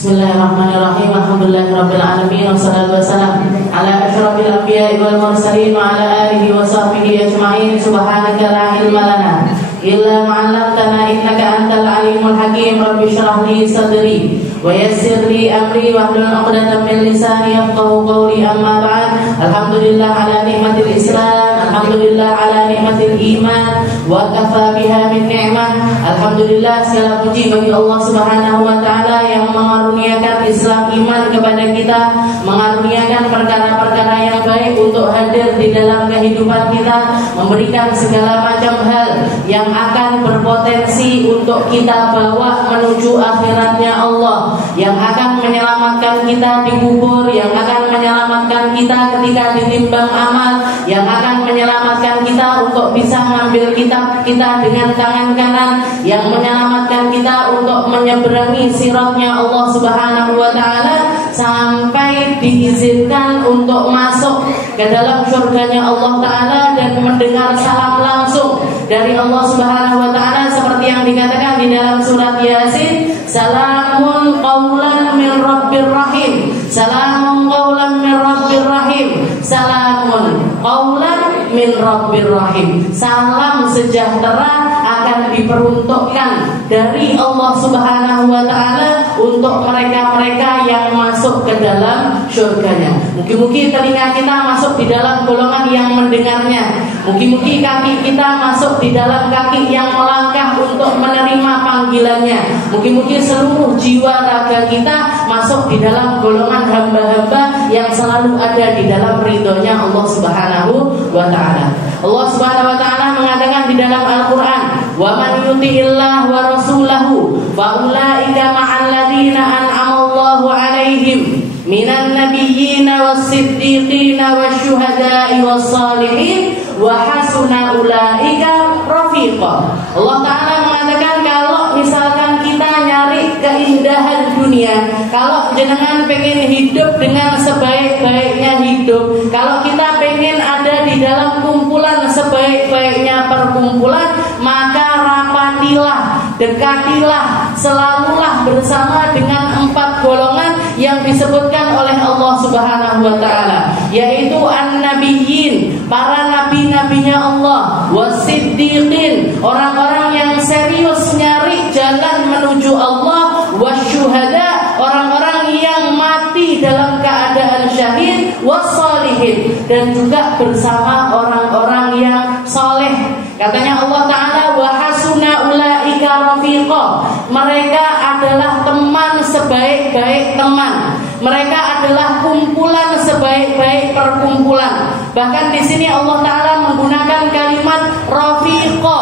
Bismillahirrahmanirrahim. Alhamdulillahirabbil alamin wassalatu wassalamu ala asyrafil anbiya'i wal mursalin wa ala alihi wa sahbihi ajma'in. Subhanaka la ilma lana illa ma 'allamtana innaka antal alimul hakim. Rabbi shrah li sadri wa yassir li amri wahlul 'uqdatam min lisani yafqahu qawli. Amma ba'd. Alhamdulillah ala nikmatil Islam, alhamdulillah ala nikmatil iman, wa kafa biha min ni'mah. Alhamdulillah, segala puji bagi Allah Subhanahu wa taala yang mengaruniakan Islam iman kepada kita, mengaruniakan perkara-perkara yang baik untuk hadir di dalam kehidupan kita, memberikan segala macam hal yang akan berpotensi untuk kita bawa menuju akhiratnya Allah, yang akan menyelamatkan kita di kubur, yang akan menyelamatkan kita ketika ditimbang amal, yang akan menyelamatkan kita untuk bisa mengambil kitab kita dengan tangan kanan, yang menyelamatkan kita untuk menyeberangi siratnya Allah Subhanahu wa ta'ala sampai diizinkan untuk masuk ke dalam surganya Allah ta'ala dan mendengar salam langsung dari Allah Subhanahu wa ta'ala seperti yang dikatakan di dalam surat Yasin, salamun qaulan min rabbir rahim, salamun qaulan min rabbir rahim, salamun qaulan min rabbir rahim. Salam sejahtera akan diperuntukkan dari Allah Subhanahu wa ta'ala untuk mereka-mereka yang masuk ke dalam surganya. Mungkin-mungkin telinga kita masuk di dalam golongan yang mendengarnya, mungkin-mungkin kaki kita masuk di dalam kaki yang melangkah untuk menerima panggilannya, mungkin-mungkin seluruh jiwa raga kita masuk di dalam golongan hamba-hamba yang selalu ada di dalam ridhonya Allah Subhanahu wa ta'ala. Allah Subhanahu wa ta'ala mengatakan di dalam Al-Quran, wa man yuti'illah wa rasulahu fa ulaika ma'al ladzina an'amallahu 'alaihim minan nabiyyina was-siddiqina wasyuhada'i was-salihin wa hasuna ulaika rafiqa. Allah Ta'ala mengatakan kalau misalkan kita nyari keindahan dunia, kalau jenengan pengen hidup dengan sebaik-baiknya hidup, kalau kita pengen ada di dalam kumpulan sebaik-baiknya perkumpulan, maka rapatilah, dekatilah, selalulah bersama dengan 4 golongan yang disebutkan oleh Allah Subhanahu wa ta'ala, yaitu an-nabiyyin, para nabi-nabinya Allah, was-siddiqin, orang-orang yang serius nyari jalan menuju Allah, wasyuhada, orang-orang yang mati dalam keadaan syahid, was-salihin, dan juga bersama orang-orang yang soleh. Katanya Allah Ta'ala, wa hasuna ulaika rafiqa, mereka adalah teman sebaik-baik teman, mereka adalah kumpulan sebaik-baik perkumpulan. Bahkan di sini Allah Ta'ala menggunakan kalimat rafiqa.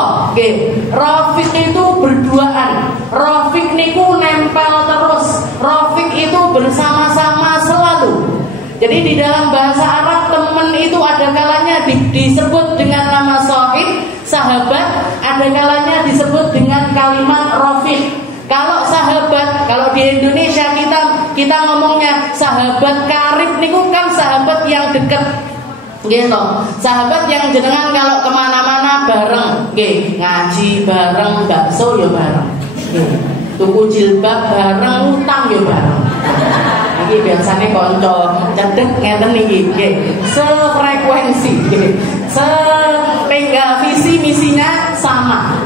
Rafiq itu berduaan, rafiq niku nempel terus, rafiq itu bersama-sama selalu. Jadi di dalam bahasa Arab teman itu ada kalanya disebut dengan nama sahib, sahabat, ada kalanya disebut dengan kalimat rafiq. Kalau sahabat, kalau di Indonesia kita ngomongnya sahabat karib niku kan sahabat yang dekat, gitu. Sahabat yang jenengan kalau kemana-mana bareng, ngaji bareng, bakso ya bareng, tuku jilbab bareng, utang ya bareng. Iki biasanya konco cedek ngeten iki, sefrekuensi, sepenggal visi misinya sama,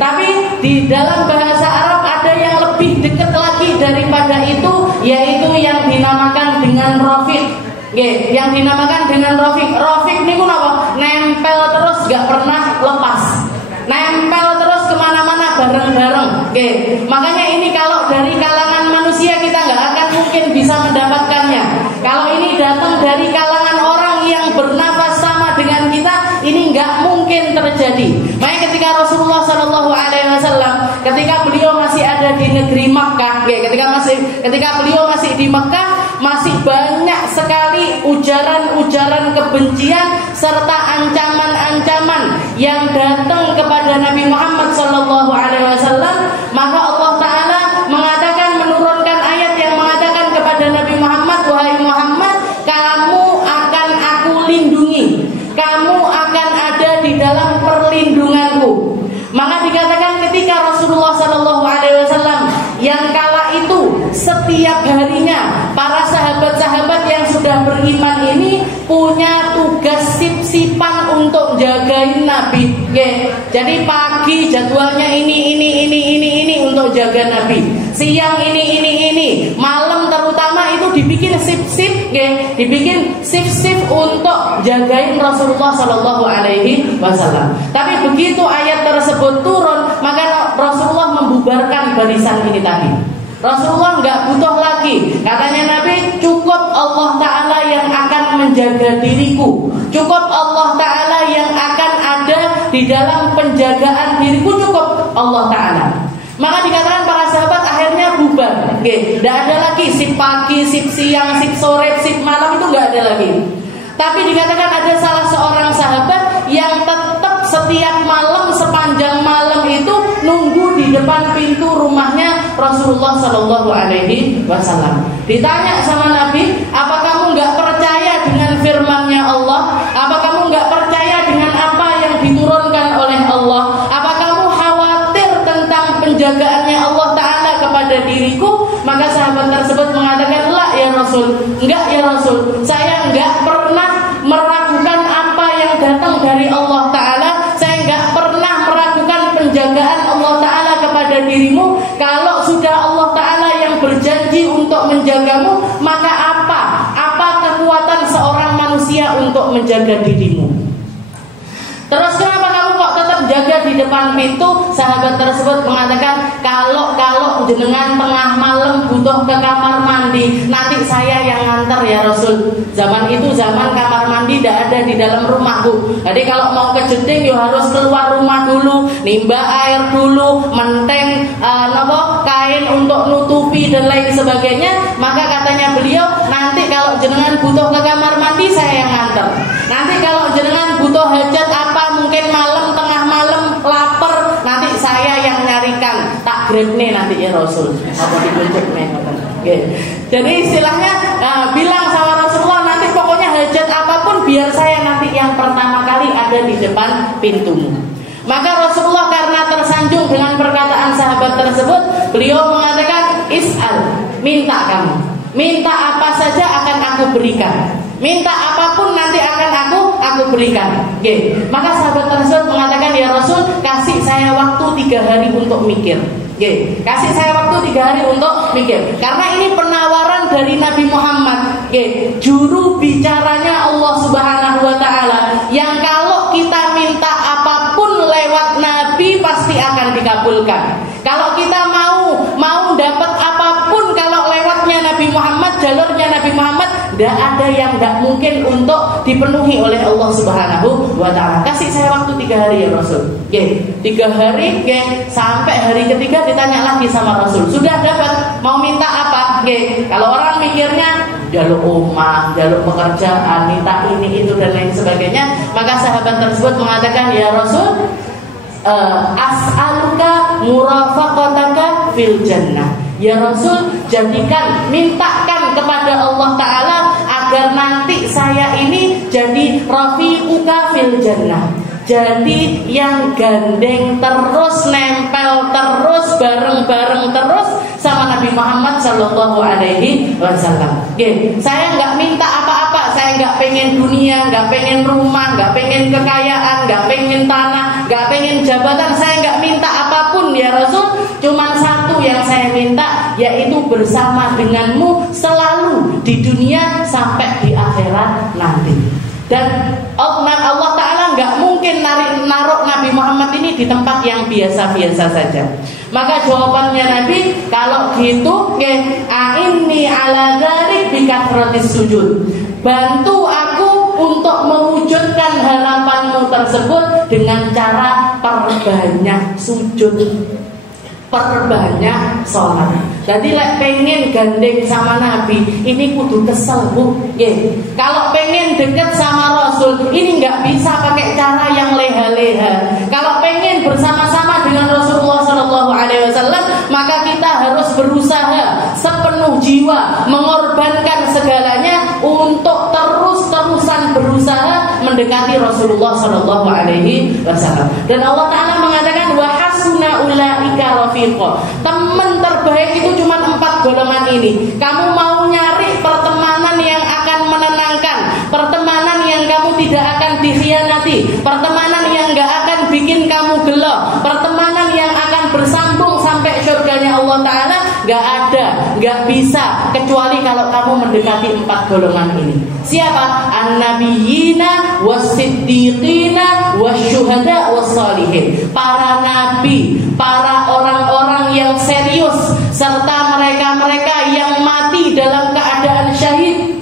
tapi di dalam bahasa Arab ada yang lebih dekat lagi daripada itu, yaitu yang dinamakan dengan rafiq. Yang dinamakan dengan rafiq. Rafiq niku napa? Nempel terus, gak pernah lepas, nempel terus kemana-mana bareng-bareng. Makanya ini kalau dari kalangan manusia kita gak akan mungkin bisa mendapatkannya. Kalau ini datang dari kalangan orang yang bernafas sama dengan kita, ini gak mungkin terjadi. Makanya ketika Rasulullah SAW, ketika beliau masih ada di negeri Makkah, ketika beliau masih di Makkah, masih banyak sekali ujaran-ujaran kebencian serta ancaman-ancaman yang datang kepada Nabi Muhammad SAW. Maka Allah Ta'ala mengatakan, menurunkan ayat yang mengatakan kepada Nabi Muhammad, wahai Muhammad, kamu akan aku lindungi, kamu akan ada di dalam perlindunganku. Maka dikatakan ketika Rasulullah SAW yang kala itu setiap harinya para sahabat-sahabat yang sudah beriman ini punya tugas sip-sipan untuk jagain Nabi. Jadi pagi jadwalnya ini untuk jaga Nabi. Siang ini, malam terutama itu dibikin sip-sip, dibikin sip-sip untuk jagain Rasulullah Shallallahu Alaihi Wasallam. Tapi begitu ayat tersebut turun, maka Rasulullah membubarkan barisan ini tadi. Rasulullah nggak butuh lagi. Katanya Nabi, cukup Allah Ta'ala yang akan menjaga diriku, cukup Allah Ta'ala yang akan ada di dalam penjagaan diriku, cukup Allah Ta'ala. Maka dikatakan para sahabat akhirnya bubar. Tidak ada lagi sip pagi, sip siang, sip sore, sip malam, itu nggak ada lagi. Tapi dikatakan ada salah seorang sahabat yang tetap setiap malam, sepanjang malam itu nunggu di depan pintu rumahnya Rasulullah Shallallahu Alaihi Wasallam. Ditanya sama Nabi, apa kamu nggak percaya dengan firman-Nya Allah? Apa kamu nggak percaya dengan apa yang diturunkan oleh Allah? Apa kamu khawatir tentang penjagaannya Allah Ta'ala kepada diriku? Maka sahabat tersebut mengatakan, la ya Rasul, enggak ya Rasul, saya enggak pernah meragukan apa yang datang dari Allah Ta'ala. Saya enggak pernah meragukan penjagaan Allah Ta'ala kepada dirimu. Kalau sudah Allah Ta'ala yang berjanji untuk menjagamu, maka apa kekuatan seorang manusia untuk menjaga dirimu? Terus kenapa kamu kok tetap jaga di depan pintu? Sahabat tersebut mengatakan, kalau jenengan tengah malam butuh ke kamar mandi, nanti saya yang nganter ya Rasul. Zaman itu zaman kamar mandi tidak ada di dalam rumahku. Jadi kalau mau ke jeding ya harus keluar rumah dulu, nimba air dulu, menteng kain untuk nutupi dan lain sebagainya. Maka katanya beliau, nanti kalau jenengan butuh ke kamar mandi saya yang nganter. Nanti kalau jenengan butuh hajat apa, mungkin malam, tengah malam lapar, nanti saya yang nyarikan. Tak grab nih nanti ya Rasul. Apa dibujuk nih? Jadi istilahnya bilang sama Rasulullah, nanti pokoknya hajat apapun biar saya nanti yang pertama kali ada di depan pintumu. Maka Rasulullah karena tersanjung dengan perkataan sahabat tersebut, beliau mengatakan, is'al, minta kamu, minta apa saja akan aku berikan. Minta apapun nanti akan aku berikan. Maka sahabat tersebut mengatakan, ya Rasul, kasih saya waktu 3 hari untuk mikir. Kasih saya waktu 3 hari untuk mikir. Karena ini penawaran dari Nabi Muhammad, juru bicaranya Allah Subhanahu Wa Taala, yang kalau kita minta apapun lewat Nabi pasti akan dikabulkan. Kalau kita mau dapat apapun kalau lewatnya Nabi Muhammad, jalurnya Nabi Muhammad, tidak ada yang tidak mungkin untuk dipenuhi oleh Allah Subhanahu Wa Taala. Kasih saya waktu 3 hari ya Rasul. 3 hari, sampai hari ketiga ditanya lagi sama Rasul, sudah dapat, mau minta apa? Kalau orang mikirnya jalur omah, jalur pekerjaan, minta ini itu dan lain sebagainya, maka sahabat tersebut mengatakan, ya Rasul, as'aluka murafaqataka fil jannah. Ya Rasul, mintakan kepada Allah Ta'ala agar nanti saya ini jadi rafiquka fil jannah, jadi yang gandeng terus, nempel terus, bareng-bareng terus sama Nabi Muhammad Sallallahu Alaihi Wasallam. Saya nggak minta apa-apa, saya nggak pengen dunia, nggak pengen rumah, nggak pengen kekayaan, nggak pengen tanah, nggak pengen jabatan, saya nggak minta apapun ya Rasul. Cuman satu yang saya minta, yaitu bersama denganmu selalu di dunia sampai di akhirat nanti. Dan Allah Ta'ala nggak mungkin naruh Nabi Muhammad ini di tempat yang biasa-biasa saja. Maka jawabannya Nabi, kalau gitu, a'inni ala dzalik bi kathratis sujud. Bantu aku untuk mewujudkan harapanmu tersebut dengan cara perbanyak sujud, perbanyak sholat. Jadi pengen gandeng sama Nabi, ini kudu kesel bu. Kalau pengen deket sama Rasul, ini nggak bisa pakai cara yang leha-leha. Kalau pengen bersama-sama dengan Rasulullah Shallallahu Alaihi Wasallam, maka kita harus berusaha sepenuh jiwa, mengorbankan segalanya untuk terus-terusan berusaha mendekati Rasulullah Shallallahu Alaihi Wasallam. Dan Allah Taala mengatakan, wa hasuna ulaika rafiqa. teman terbaik itu cuma 4 golongan ini. Kamu mau nyari pertemanan yang akan menenangkan, pertemanan yang kamu tidak akan dikhianati, pertemanan yang gak akan bikin kamu gelo, pertemanan yang akan bersambung sampai surganya Allah Ta'ala, gak ada, gak bisa kecuali kalau kamu mendekati 4 golongan ini. Siapa? An-nabiyina was-siddiqina wasyuhada was-salihin. Para nabi, para orang-orang yang serius, serta mereka-mereka yang mati dalam keadaan syahid.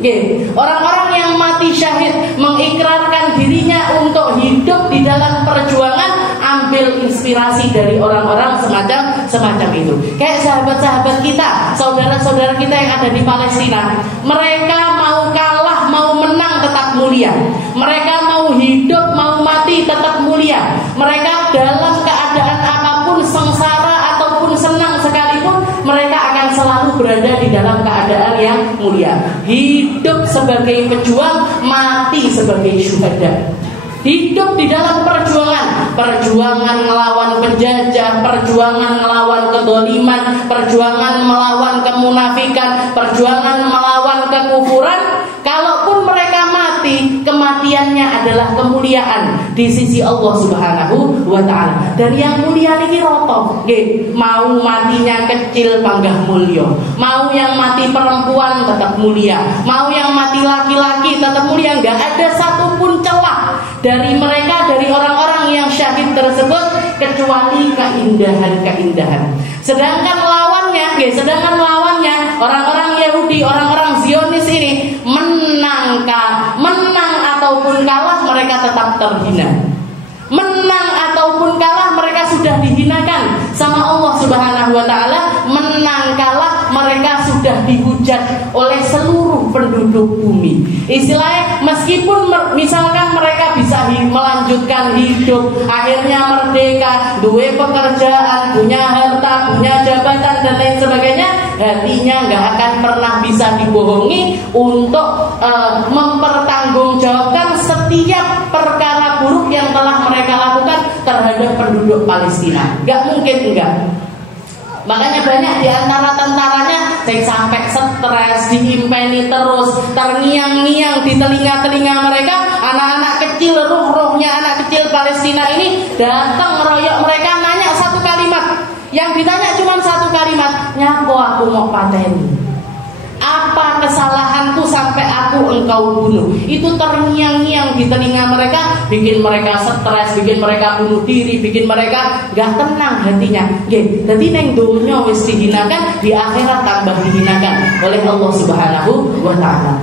Orang-orang yang mati syahid mengikrarkan dirinya untuk hidup di dalam perjuangan. Ambil inspirasi dari orang-orang semacam itu. Kayak sahabat-sahabat kita, saudara-saudara kita yang ada di Palestina. Mereka mau kalah, mau menang tetap mulia. Mereka mau hidup, mau mati tetap mulia. Mereka dalam keadaan apapun, sengsara ataupun senang sekalipun, mereka akan selalu berada di dalam keadaan yang mulia. Hidup sebagai pejuang, mati sebagai syuhada. Hidup di dalam perjuangan melawan penjajah, perjuangan melawan kedoliman, perjuangan melawan kemunafikan, perjuangan melawan kekufuran. Kalaupun mereka mati, kematiannya adalah kemuliaan di sisi Allah Subhanahu wa Ta'ala. Dan yang mulia niki roto, mau matinya kecil panggah mulya, mau yang mati perempuan tetap mulia, mau yang mati laki-laki tetap mulia. Gak ada satupun celah dari mereka, dari orang-orang yang syahid tersebut, kecuali keindahan-keindahan. Sedangkan lawannya orang-orang Yahudi, orang-orang Zionis ini menang ataupun kalah, mereka tetap terhina. Menang ataupun kalah, mereka sudah dihinakan sama Allah Subhanahu wa Ta'ala. Menang kalah, mereka sudah dihujat oleh seluruh penduduk bumi. Istilahnya, meskipun misalkan mereka bisa melanjutkan hidup, akhirnya merdeka, duwe pekerjaan, punya harta, punya jabatan dan lain sebagainya, hatinya gak akan pernah bisa dibohongi untuk mempertanggungjawabkan setiap perkara buruk yang telah mereka lakukan terhadap penduduk Palestina. Gak mungkin enggak. Makanya banyak di antara tentaranya yang sampai stres, diimpeni terus, terngiang-ngiang di telinga-telinga mereka. Anak-anak kecil, ruh-ruhnya anak kecil Palestina ini datang meroyok mereka, nanya satu kalimat. Yang ditanya cuma satu kalimat, "Nyapo aku mau pateni? Apa kesalahanku sampai engkau bunuh?" Itu terngiang-ngiang di telinga mereka, bikin mereka stres, bikin mereka bunuh diri, bikin mereka gak tenang hatinya. Jadi neng dunia wis dihinakan, di akhirat tambah dihinakan oleh Allah Subhanahu wa Ta'ala.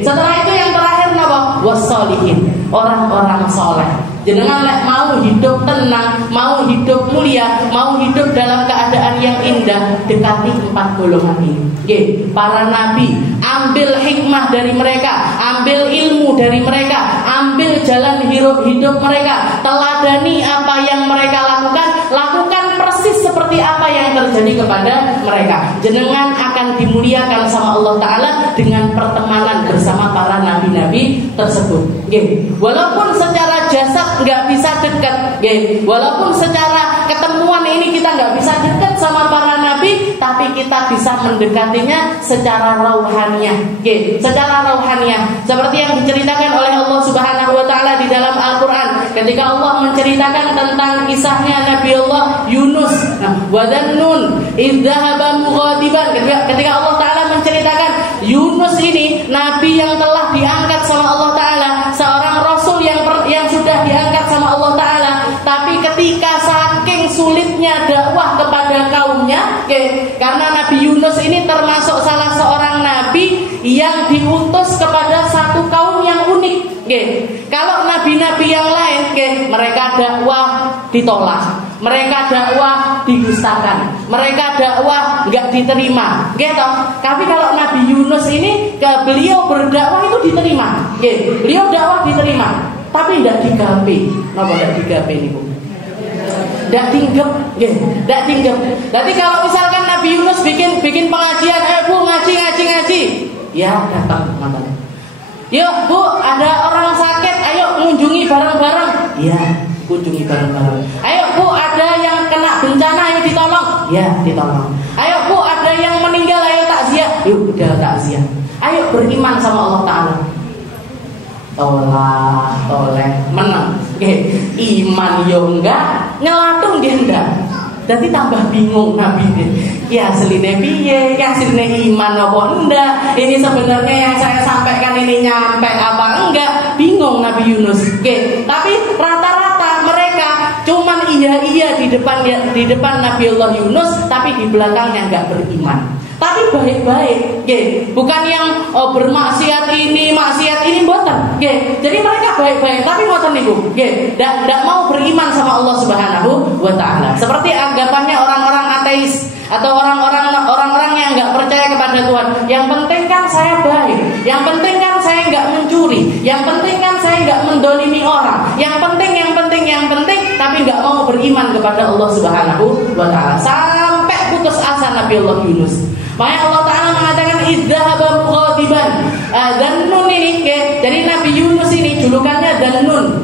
Setelah itu yang terakhir napa? Wassolihin, orang-orang soleh. Jenengan mau hidup tenang, mau hidup mulia, mau hidup dalam keadaan yang indah, dekati 4 golongan ini. Para nabi, ambil hikmah dari mereka, ambil ilmu dari mereka, ambil jalan hidup mereka, teladani apa yang mereka lakukan persis seperti apa yang terjadi kepada mereka. Jenengan akan dimuliakan sama Allah Ta'ala dengan pertemanan bersama para nabi-nabi tersebut. Walaupun secara jasad nggak bisa dekat, walaupun secara ketemuan ini kita nggak bisa dekat sama para nabi, tapi kita bisa mendekatinya secara rauhaniyah. Secara rauhaniyah, seperti yang diceritakan oleh Allah Subhanahu wa Ta'ala di dalam Al-Quran, ketika Allah menceritakan tentang kisahnya Nabi Allah Yunus, wa dhannun idh dhahaba mughadiban. Ketika Allah Ta'ala menceritakan Yunus ini nabi yang telah diangkat sama Allah Ta'ala, seorang rasul yang sudah diangkat sama Allah Ta'ala, tapi ketika saking sulitnya dakwah kepada kaumnya, karena Nabi Yunus ini termasuk salah seorang nabi yang diutus kepada satu kaum yang unik. Kalau nabi-nabi yang lain, mereka dakwah ditolak, mereka dakwah didustakan, mereka dakwah nggak diterima, gitu. Tapi kalau Nabi Yunus ini, beliau berdakwah itu diterima, beliau dakwah diterima, tapi tidak digape. Kenapa tidak digape ini, Bu? Tidak tinggep, tidak tinggep. Jadi kalau misalkan Nabi Yunus bikin pengajian, Bu ngaji, ya datang mantan. Yuk Bu, ada orang sakit, ayo mengunjungi bareng-bareng. Iya, kunjungi bareng-bareng. Ayo Bu, ada yang kena bencana, ayo ditolong. ya ditolong. Ayo Bu, ada yang meninggal, ayo takziah. Yuk udah takziah. Ayo beriman sama Allah Ta'ala. Toleh menang. Iman yo enggak, nyelatung dia enggak. Jadi tambah bingung Nabi ini. Ya asline piye? Ya asline iman apa enggak? Ini sebenarnya yang saya sampaikan ini nyampe apa enggak? Bingung Nabi Yunus. Tapi rata-rata mereka cuman iya di depan Nabi Allah Yunus, tapi di belakangnya enggak beriman. Tapi baik-baik, bukan yang bermaksiat ini, maksiat ini, mboten. Jadi mereka baik-baik, tapi mboten niku, ndak mau beriman sama Allah Subhanahu wa Ta'ala. Seperti anggapannya orang-orang ateis atau orang-orang yang nggak percaya kepada Tuhan. Yang penting kan saya baik, yang penting kan saya nggak mencuri, yang penting kan saya nggak mendolimi orang, yang penting, tapi nggak mau beriman kepada Allah Subhanahu wa Ta'ala. Sampai putus asa Nabi Allah Yunus. Makanya Allah Ta'ala mengatakan idzhaba mughadiban. Dannun ini, jadi Nabi Yunus ini julukannya Dannun.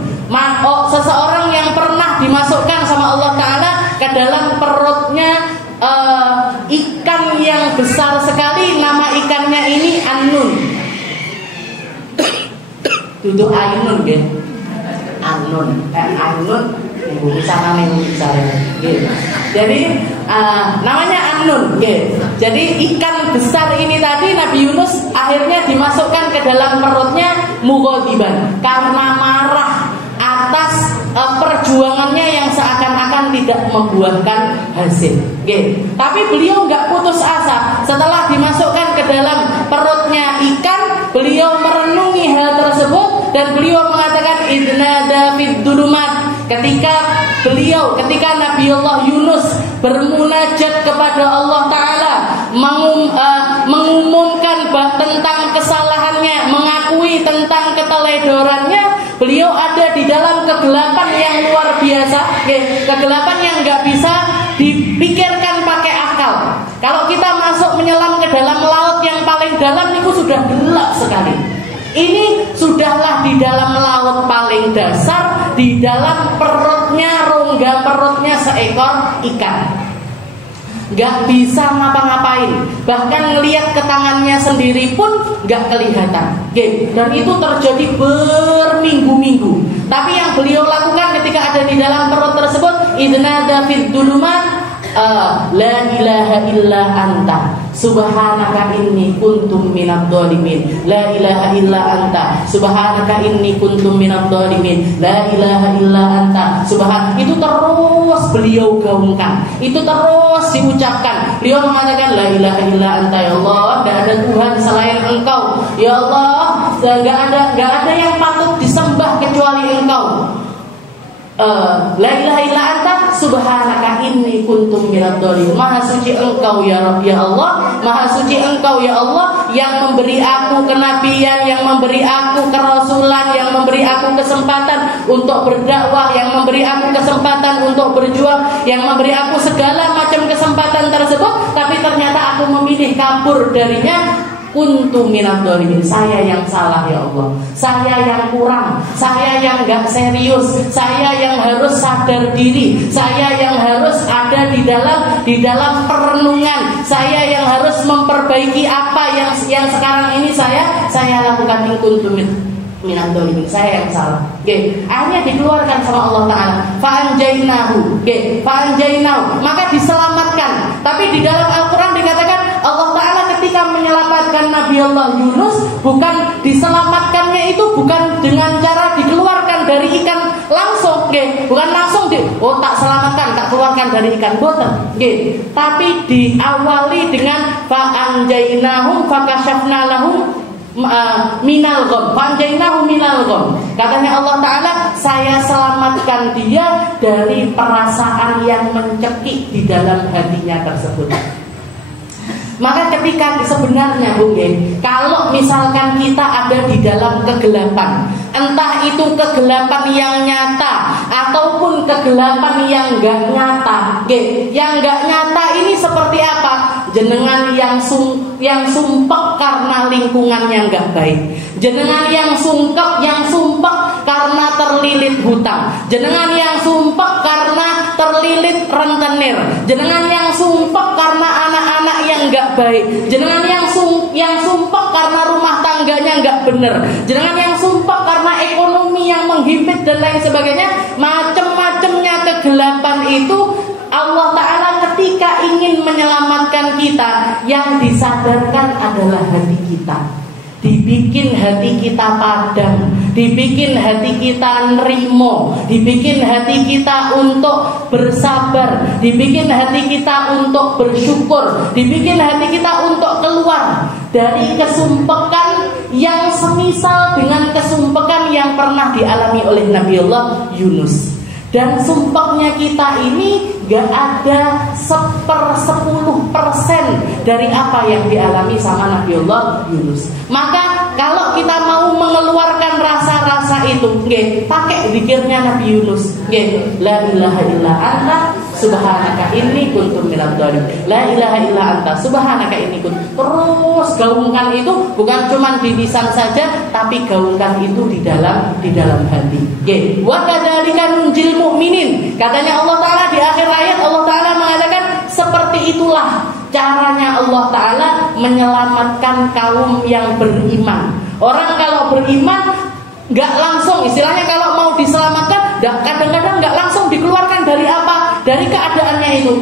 Seseorang yang pernah dimasukkan sama Allah Ta'ala ke dalam perutnya ikan yang besar sekali. Nama ikannya ini Annun. Duduk Ainun, Annun, Ainun. Jadi namanya Annun. Jadi ikan besar ini tadi Nabi Yunus akhirnya dimasukkan ke dalam perutnya mughadiban karena marah atas perjuangannya yang seakan-akan tidak membuahkan hasil. Tapi beliau nggak putus asa. Setelah dimasukkan ke dalam perutnya ikan, beliau merenungi hal tersebut dan beliau mengatakan idnada fid dulumat. Ketika Nabi Allah Yunus bermunajat kepada Allah Ta'ala, mengumumkan tentang kesalahannya, mengakui tentang keteledorannya, beliau ada di dalam kegelapan yang luar biasa, kegelapan yang nggak bisa dipikirkan pakai akal. Kalau kita masuk menyelam ke dalam laut yang paling dalam itu sudah gelap sekali. Ini sudahlah di dalam laut paling dasar, di dalam perutnya, rongga perutnya seekor ikan. Gak bisa ngapa-ngapain, bahkan ngelihat ke tangannya sendiri pun gak kelihatan. Dan itu terjadi berminggu-minggu. Tapi yang beliau lakukan ketika ada di dalam perut tersebut, idnada fid dulumat, la ilaha illa anta subhanaka inni kuntum minadh dhalimin. La ilaha illa anta subhanaka inni kuntum minadh dhalimin. La ilaha illa anta itu terus beliau gaungkan, itu terus diucapkan. Beliau mengatakan la ilaha illa anta, ya Allah, tidak ada Tuhan selain Engkau. Ya Allah, tidak ada yang patut disembah kecuali Engkau. La ilaha illa anta subhanaka inni kuntum minadh dhalimin. Maha suci Engkau ya Rabb, ya Allah. Maha suci Engkau ya Allah yang memberi aku kenabian, yang memberi aku kerasulan, yang memberi aku kesempatan untuk berdakwah, yang memberi aku kesempatan untuk berjuang, yang memberi aku segala macam kesempatan tersebut, tapi ternyata aku memilih kabur darinya. Kuntu minadh dhalimin, saya yang salah ya Allah, saya yang kurang, saya yang gak serius, saya yang harus sadar diri, saya yang harus ada di dalam perenungan, saya yang harus memperbaiki apa yang sekarang ini saya lakukan. Kuntu minadh dhalimin, saya yang salah. Akhirnya dikeluarkan sama Allah Ta'ala. Fa'anjainahu, maka diselamatkan. Tapi di dalam Al-Quran dikatakan Allah Ta'ala ketika menyelamatkan Nabi Allah Yunus, bukan diselamatkannya itu bukan dengan cara dikeluarkan dari ikan langsung, bukan langsung tak selamatkan, tak keluarkan dari ikan, boten, tapi diawali dengan fa'anjainahu fakashafna lahum minal gham, fanjainahu minal gham. Katanya Allah Ta'ala, saya selamatkan dia dari perasaan yang mencekik di dalam hatinya tersebut. Maka ketika sebenarnya kalau misalkan kita ada di dalam kegelapan, entah itu kegelapan yang nyata ataupun kegelapan yang gak nyata, yang gak nyata ini seperti apa? Jenengan yang sumpek karena lingkungannya gak baik, jenengan yang sumpek karena terlilit hutang, jenengan yang sumpek karena terlilit rentenir, jenengan yang sumpek karena anak-anak yang enggak baik, jenengan yang sumpek karena rumah tangganya enggak bener, jenengan yang sumpek karena ekonomi yang menghimpit dan lain sebagainya, macam-macamnya kegelapan itu. Allah Ta'ala ketika ingin menyelamatkan kita, yang disadarkan adalah hati kita. Dibikin hati kita padam, dibikin hati kita nerimo, dibikin hati kita untuk bersabar, dibikin hati kita untuk bersyukur, dibikin hati kita untuk keluar dari kesumpekan yang semisal dengan kesumpekan yang pernah dialami oleh Nabiullah Yunus. Dan sumpahnya kita ini gak ada 1/10% dari apa yang dialami sama Nabiullah Yunus. Maka kalau kita mau mengeluarkan rasa-rasa itu, pakai zikirnya Nabi Yunus. La ilaha illa anta subhanaka inni kuntu minadz dzalimin. La ilaha illa anta subhanaka inni kuntu. Terus gaungkan itu bukan cuma di lisan saja, tapi gaungkan itu di dalam hati. Wa kadzalika nunjil mu'minin. Katanya Allah Ta'ala di akhir ayat, Allah Ta'ala mengatakan seperti itulah caranya Allah Ta'ala menyelamatkan kaum yang beriman. Orang kalau beriman gak langsung, istilahnya kalau mau diselamatkan kadang-kadang gak langsung dikeluarkan dari apa? Dari keadaannya itu.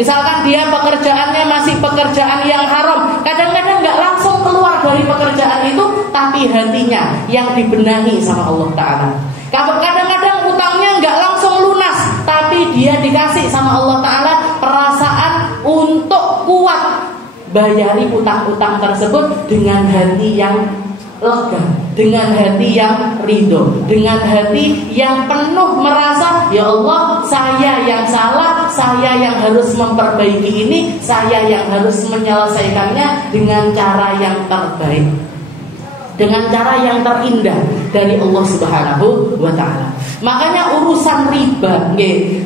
Misalkan dia pekerjaannya masih pekerjaan yang haram, kadang-kadang gak langsung keluar dari pekerjaan itu, tapi hatinya yang dibenahi sama Allah Ta'ala. Kadang-kadang utangnya nggak langsung lunas, tapi dia dikasih sama Allah Ta'ala perasaan untuk kuat bayari utang-utang tersebut dengan hati yang lega, dengan hati yang ridho, dengan hati yang penuh merasa, ya Allah, saya yang salah, saya yang harus memperbaiki ini, saya yang harus menyelesaikannya dengan cara yang terbaik, dengan cara yang terindah dari Allah Subhanahu wa Ta'ala. Makanya urusan riba,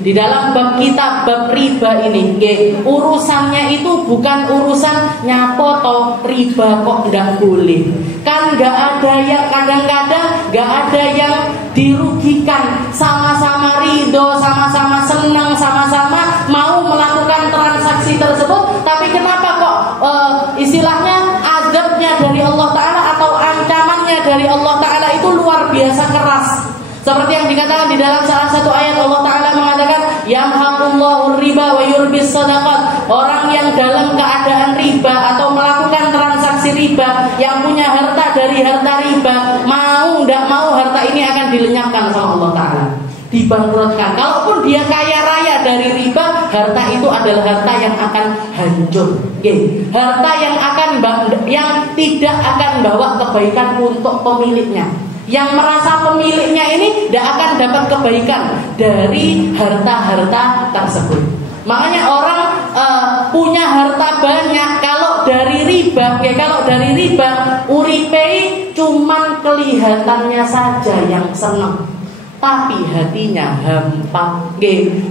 di dalam bab kita bab riba ini, urusannya itu bukan urusan nyapo toh riba kok nggak boleh. Kan nggak ada yang kadang-kadang nggak ada yang dirugikan, sama-sama ridho, sama-sama senang, sama-sama mau melakukan transaksi tersebut. Tapi kenapa kok istilahnya azabnya dari Allah Ta'ala atau ancamannya dari Allah Ta'ala itu luar biasa keras? Seperti yang dikatakan di dalam salah satu ayat, Allah Ta'ala mengatakan yamhaqullahu riba wa yurbis shadaqat. Orang yang dalam keadaan riba atau melakukan transaksi riba, yang punya harta dari harta riba, mau tidak mau harta ini akan dilenyapkan sama Allah Ta'ala, dibangkrutkan. Kalaupun dia kaya raya dari riba, harta itu adalah harta yang akan hancur, harta yang tidak akan bawa kebaikan untuk pemiliknya. Yang merasa pemiliknya ini tidak akan dapat kebaikan dari harta-harta tersebut. Makanya orang punya harta banyak, kalau dari riba, uripei cuman kelihatannya saja yang senang, tapi hatinya hampa.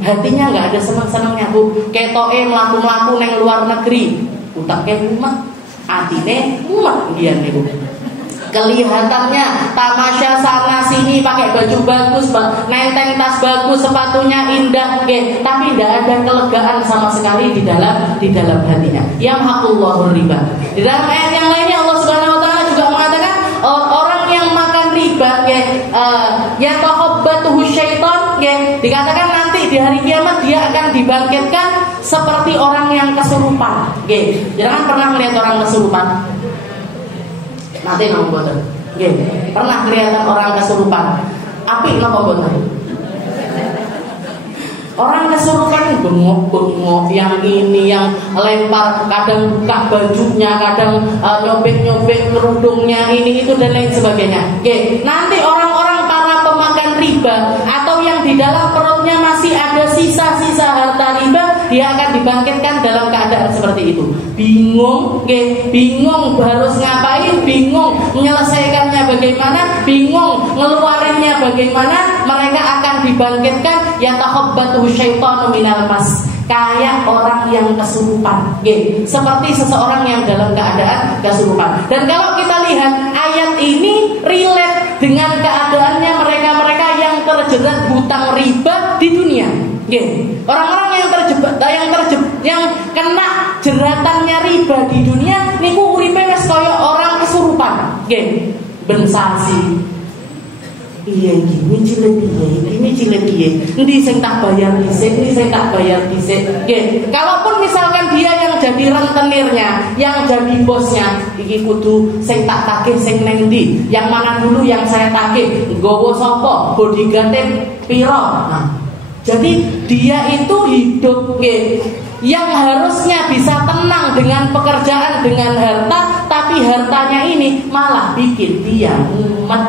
Hatinya nggak ada seneng-senengnya, Bu. Ketoke mlaku-mlaku neng luar negeri, utaknya umat, atine umat dia nih, Bu. Kelihatannya tamasya sana sini, pakai baju bagus, nenteng tas bagus, sepatunya indah, tapi tidak ada kelegaan sama sekali di dalam hatinya. Yamhaqullahu riba. Di dalam ayat yang lainnya Allah Subhanahu wa Ta'ala juga mengatakan orang yang makan riba, yataqabbatuhu syaitan, dikatakan nanti di hari kiamat dia akan dibangkitkan seperti orang yang kesurupan. Jangan pernah melihat orang kesurupan. Nanti nang boten. Pernah kelihatan orang kesurupan. Apik napa boten? Orang kesurupan bengok-bengok, yang ini yang lempar, kadang buka bajunya, kadang nyobek-nyobek kerudungnya, ini itu dan lain sebagainya. Nanti orang-orang para pemakan riba atau yang di dalam perutnya masih ada sisa-sisa harta riba, dia akan dibangkitkan dalam keadaan seperti itu. Bingung, bingung harus ngapain, bingung menyelesaikannya bagaimana, bingung ngeluarinnya bagaimana. Mereka akan dibangkitkan yataqabbatuhu syaitanu minal mas, kayak orang yang kesurupan, seperti seseorang yang dalam keadaan kesurupan. Dan kalau kita lihat ayat ini relate dengan keadaannya mereka-mereka yang terjerat hutang riba di dunia. Orang-orang yang yang kena jeratannya riba di dunia niku uripe wis kaya orang kesurupan. Ben sasi. Iya gini cile piye. Endi sing tak bayar dhisik, Kalaupun misalkan dia yang jadi rentenirnya, yang jadi bosnya, iki kudu sing tak tagih sing neng ndi? Yang mana dulu yang saya tagih? Nggawa sapa? Bodyguard-e piro? Nah, jadi dia itu hidup yang harusnya bisa tenang dengan pekerjaan, dengan harta, tapi hartanya ini malah bikin dia mumet.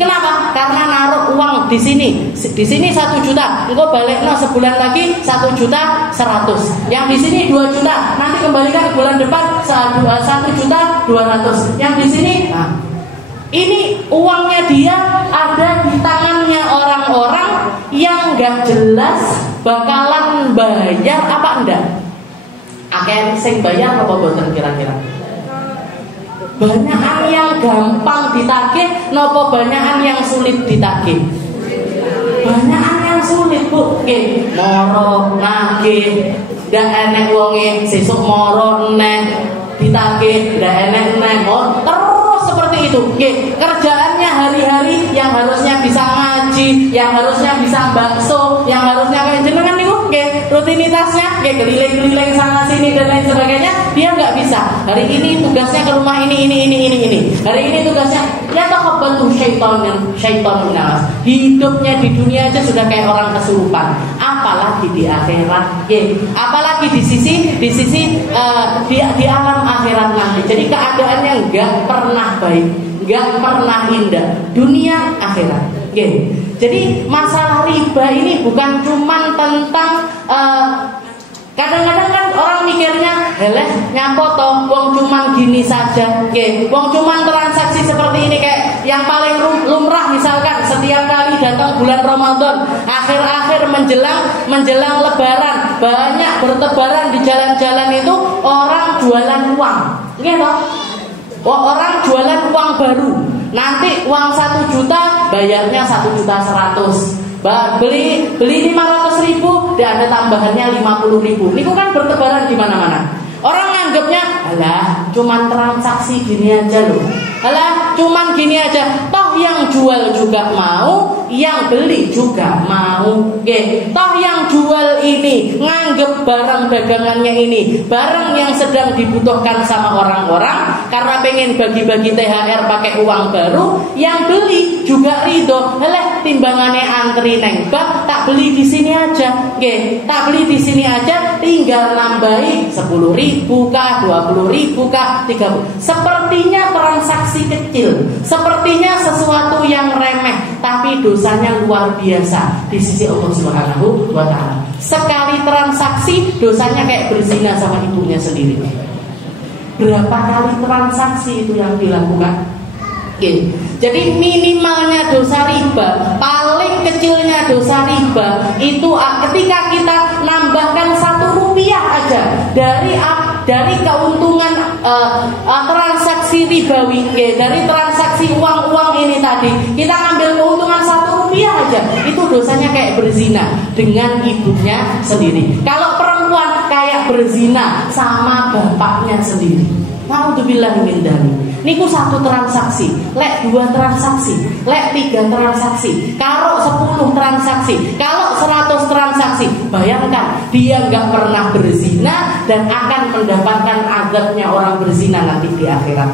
Kenapa? Karena naruh uang di sini 1 juta, engkau balikno sebulan lagi 1.100.000. Yang di sini 2 juta, nanti kembalikan bulan depan 1.200.000. Yang di sini, nah, ini uangnya dia ada di tangannya orang-orang yang gak jelas bakalan bayar apa enggak. Akhirnya sing bayar apa boten kira-kira? Banyakan yang gampang ditagih, nopo banyakan yang sulit ditagih? Banyakan yang sulit, Bu. Moro nagih, gak enek wonge, sesuk moro neh ditagih, gak enek neh. Terus seperti itu. Kerjaannya hari-hari yang harusnya bisa ngaji, yang harusnya bisa bakso, yang harusnya kayak jenengan niku rutinitasnya keliling-keliling sana sini dan lain sebagainya, dia nggak bisa. Hari ini tugasnya ke rumah ini. Hari ini tugasnya ya taqabbalu syaitan nas. Hidupnya di dunia aja sudah kayak orang kesurupan, apalagi di akhirat. Apalagi di sisi di alam akhirat nanti. Jadi keadaannya nggak pernah baik, nggak pernah indah, dunia akhirat. Jadi masalah riba ini bukan cuman tentang kadang-kadang kan orang mikirnya, nyapa toh, wong cuman gini saja, wong cuman transaksi seperti ini kayak yang paling lumrah misalkan setiap kali datang bulan Ramadan, akhir-akhir menjelang Lebaran, banyak bertebaran di jalan-jalan itu orang jualan uang, orang jualan uang baru. Nanti uang 1 juta bayarnya 1.100.000. Beli 500.000 dan ada tambahannya 50.000. Ini kan bertebaran di mana-mana. Orang nganggapnya, alah, cuman transaksi gini aja loh. Alah, cuman gini aja. Toh yang jual juga mau, yang beli juga mau. Toh yang jual ini nganggep barang dagangannya ini barang yang sedang dibutuhkan sama orang-orang karena pengen bagi-bagi THR pakai uang baru. Yang beli juga ridho. Alah, timbangannya antri neng bak, tak beli di sini aja. Tak beli di sini aja, tinggal nambahi 10.000 kah, 20.000 kah, 30. Sepertinya transaksi kecil, sepertinya sesuatu yang remeh, tapi dosanya luar biasa di sisi Allah Subhanahu wa Ta'ala. Sekali transaksi dosanya kayak berzina sama ibunya sendiri. Berapa kali transaksi itu yang dilakukan? Jadi minimalnya dosa riba, paling kecilnya dosa riba itu ketika kita nambahkan 1 rupiah aja dari keuntungan transaksi ribawi, dari transaksi uang ini tadi, kita ambil keuntungan 1 rupiah aja, itu dosanya kayak berzina dengan ibunya sendiri. Kalau perempuan kayak berzina sama bapaknya sendiri. Naudzubillah min dzalik. Niku 1 transaksi, lek 2 transaksi, lek 3 transaksi, kalau 10 transaksi, kalau 100 transaksi, bayangkan dia nggak pernah berzina dan akan mendapatkan azabnya orang berzina nanti di akhirat.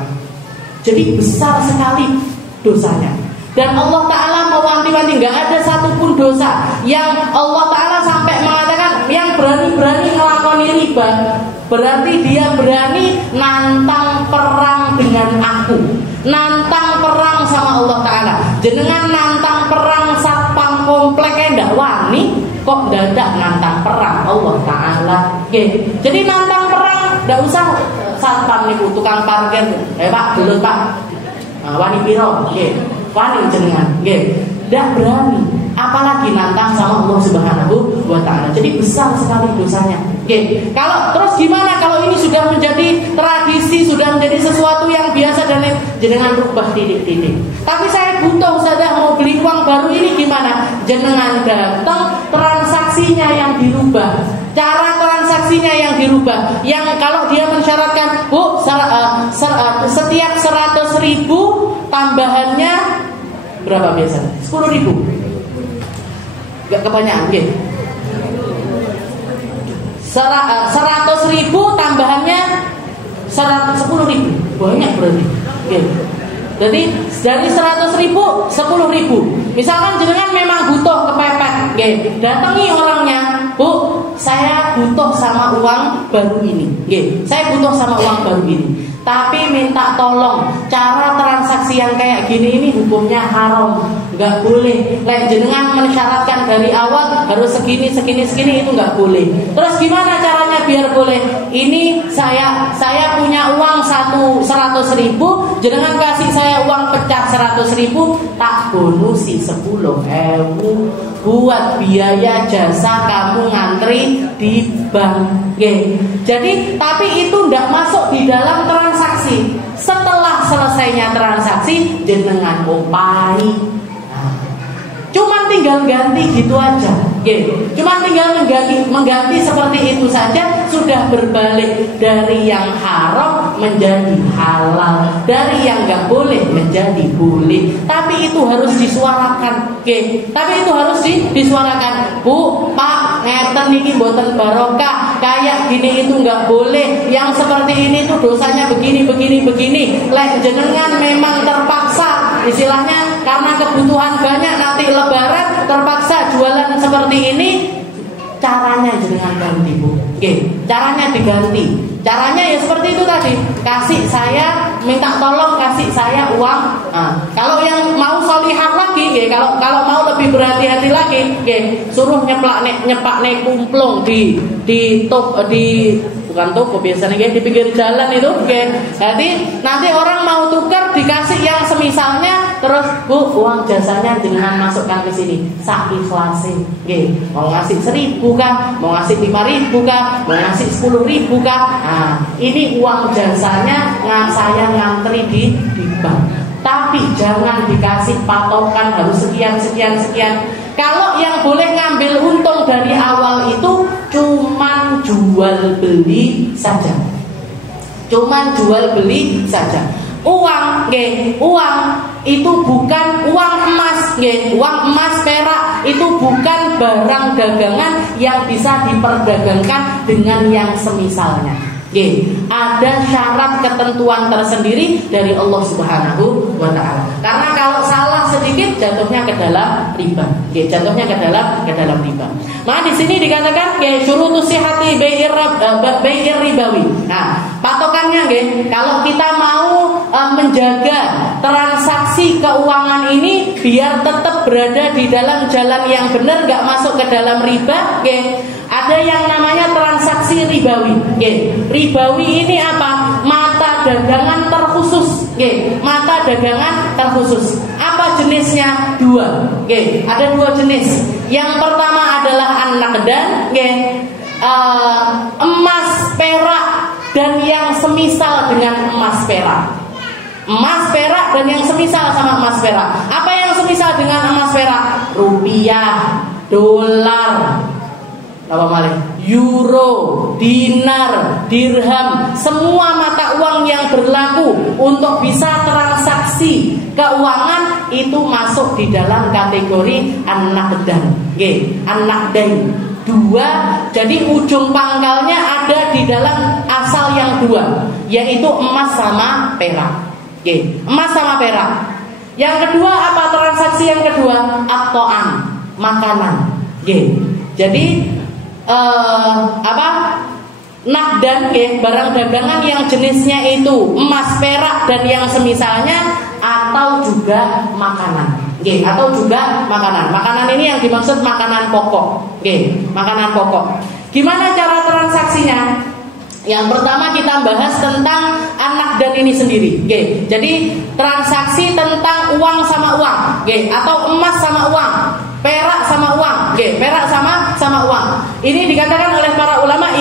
Jadi besar sekali dosanya. Dan Allah Ta'ala mewanti-wanti, nggak ada satupun dosa yang Allah Ta'ala sampai mengatakan yang berani-berani ngelakoni riba berarti dia berani nantang perang dengan aku, nantang perang sama Allah Ta'ala. Jenengan nantang perang satpam kompleknya ndak wani, kok dadak nantang perang Allah Ta'ala. Jadi nantang perang ndak usah satpam niku tukang parkir, Pak belut Pak, wani piro, wani jenengan, ndak berani, apalagi nantang sama Allah Subhanahu wa Ta'ala. Jadi besar sekali dosanya. Kalau terus gimana kalau ini sudah menjadi tradisi, sudah menjadi sesuatu yang biasa dan jenengan rubah titik-titik. Tapi saya butuh, Ustazah, mau beli uang baru ini gimana? Jenengan datang transaksi transaksinya yang dirubah. Cara transaksinya yang dirubah. Yang kalau dia mensyaratkan, Bu, setiap 100.000 tambahannya berapa biasanya? 10.000. Gak kebanyakan, oke. 100.000 tambahannya 10.000. Banyak berarti. Oke. Jadi dari 100.000 10.000. Misalkan jenengan memang butuh kepepet, oke. Datangi orangnya, Bu, saya butuh sama uang baru ini. Oke. Saya butuh sama uang baru ini. Tapi minta tolong, cara transaksi yang kayak gini ini hukumnya haram, nggak boleh. Lek jenengan mensyaratkan dari awal harus segini itu nggak boleh. Terus gimana caranya biar boleh? Ini saya punya uang 100.000, jenengan kasih saya uang pecah 100.000, tak bonusi 10.000 buat biaya jasa kamu ngantri di bank. Jadi tapi itu nggak masuk di dalam transaksi. Setelah selesainya transaksi, jenengan opai. Cuman tinggal ganti gitu aja. Cuman tinggal mengganti seperti itu saja, sudah berbalik dari yang haram menjadi halal, dari yang nggak boleh menjadi boleh. Tapi itu harus disuarakan. Tapi itu harus disuarakan. Bu, Pak, ngeten niki mboten barokah, kayak gini itu nggak boleh. Yang seperti ini tuh dosanya begini. Lek jenengan memang terpaksa, istilahnya karena kebutuhan banyak, nanti lebaran terpaksa jualan seperti ini, caranya jenengan ganti, Bu. Caranya diganti. Caranya ya seperti itu tadi. Kasih saya, minta tolong kasih saya uang. Kalau yang mau solihah lagi, kalau mau lebih berhati-hati lagi, suruh nyepak nek kumplung di bukan toko biasanya di pinggir jalan itu. Jadi nanti orang mau tukar dikasih yang semisalnya, terus Bu, uang jasanya jenengan masukkan ke sini, sak ikhlase. Mau ngasih 1.000 kah, mau ngasih 5.000 kah, mau ngasih 10.000 kah. Ini uang jasanya saya ngantri di bank. Tapi jangan dikasih patokan harus sekian. Kalau yang boleh ngambil untung dari awal itu cuman jual beli saja. Uang itu bukan uang emas, uang emas perak itu bukan barang dagangan yang bisa diperdagangkan dengan yang semisalnya. Ada syarat ketentuan tersendiri dari Allah Subhanahu wa Ta'ala. Karena kalau salah sedikit jatuhnya ke dalam riba. Maka di sini dikatakan syurutus sihhati bai'ir ribawi. Nah, patokannya kalau kita mau menjaga transaksi keuangan ini biar tetap berada di dalam jalan yang benar, enggak masuk ke dalam riba, ada yang namanya transaksi ribawi. Ribawi ini apa? Mata dagangan terkhusus. Mata dagangan terkhusus. Apa jenisnya? 2. Ada 2 jenis. Yang pertama adalah an-naqdan, emas perak dan yang semisal dengan emas perak. Emas perak dan yang semisal sama emas perak. Apa yang semisal dengan emas perak? Rupiah, dolar, euro, dinar, dirham, semua mata uang yang berlaku untuk bisa transaksi keuangan itu masuk di dalam kategori an-naqdan. An-naqdain 2, jadi ujung pangkalnya ada di dalam asal yang 2, yaitu emas sama perak. Emas sama perak. Yang kedua apa transaksi yang kedua? At-ta'am, makanan. Jadi nakdan, barang dagangan yang jenisnya itu emas, perak dan yang semisalnya, atau juga makanan. Makanan ini yang dimaksud makanan pokok. Makanan pokok. Gimana cara transaksinya? Yang pertama kita bahas tentang an-naqdan ini sendiri. Jadi transaksi tentang uang sama uang, atau emas sama uang, perak sama uang, perak sama uang. Ini dikatakan oleh para ulama,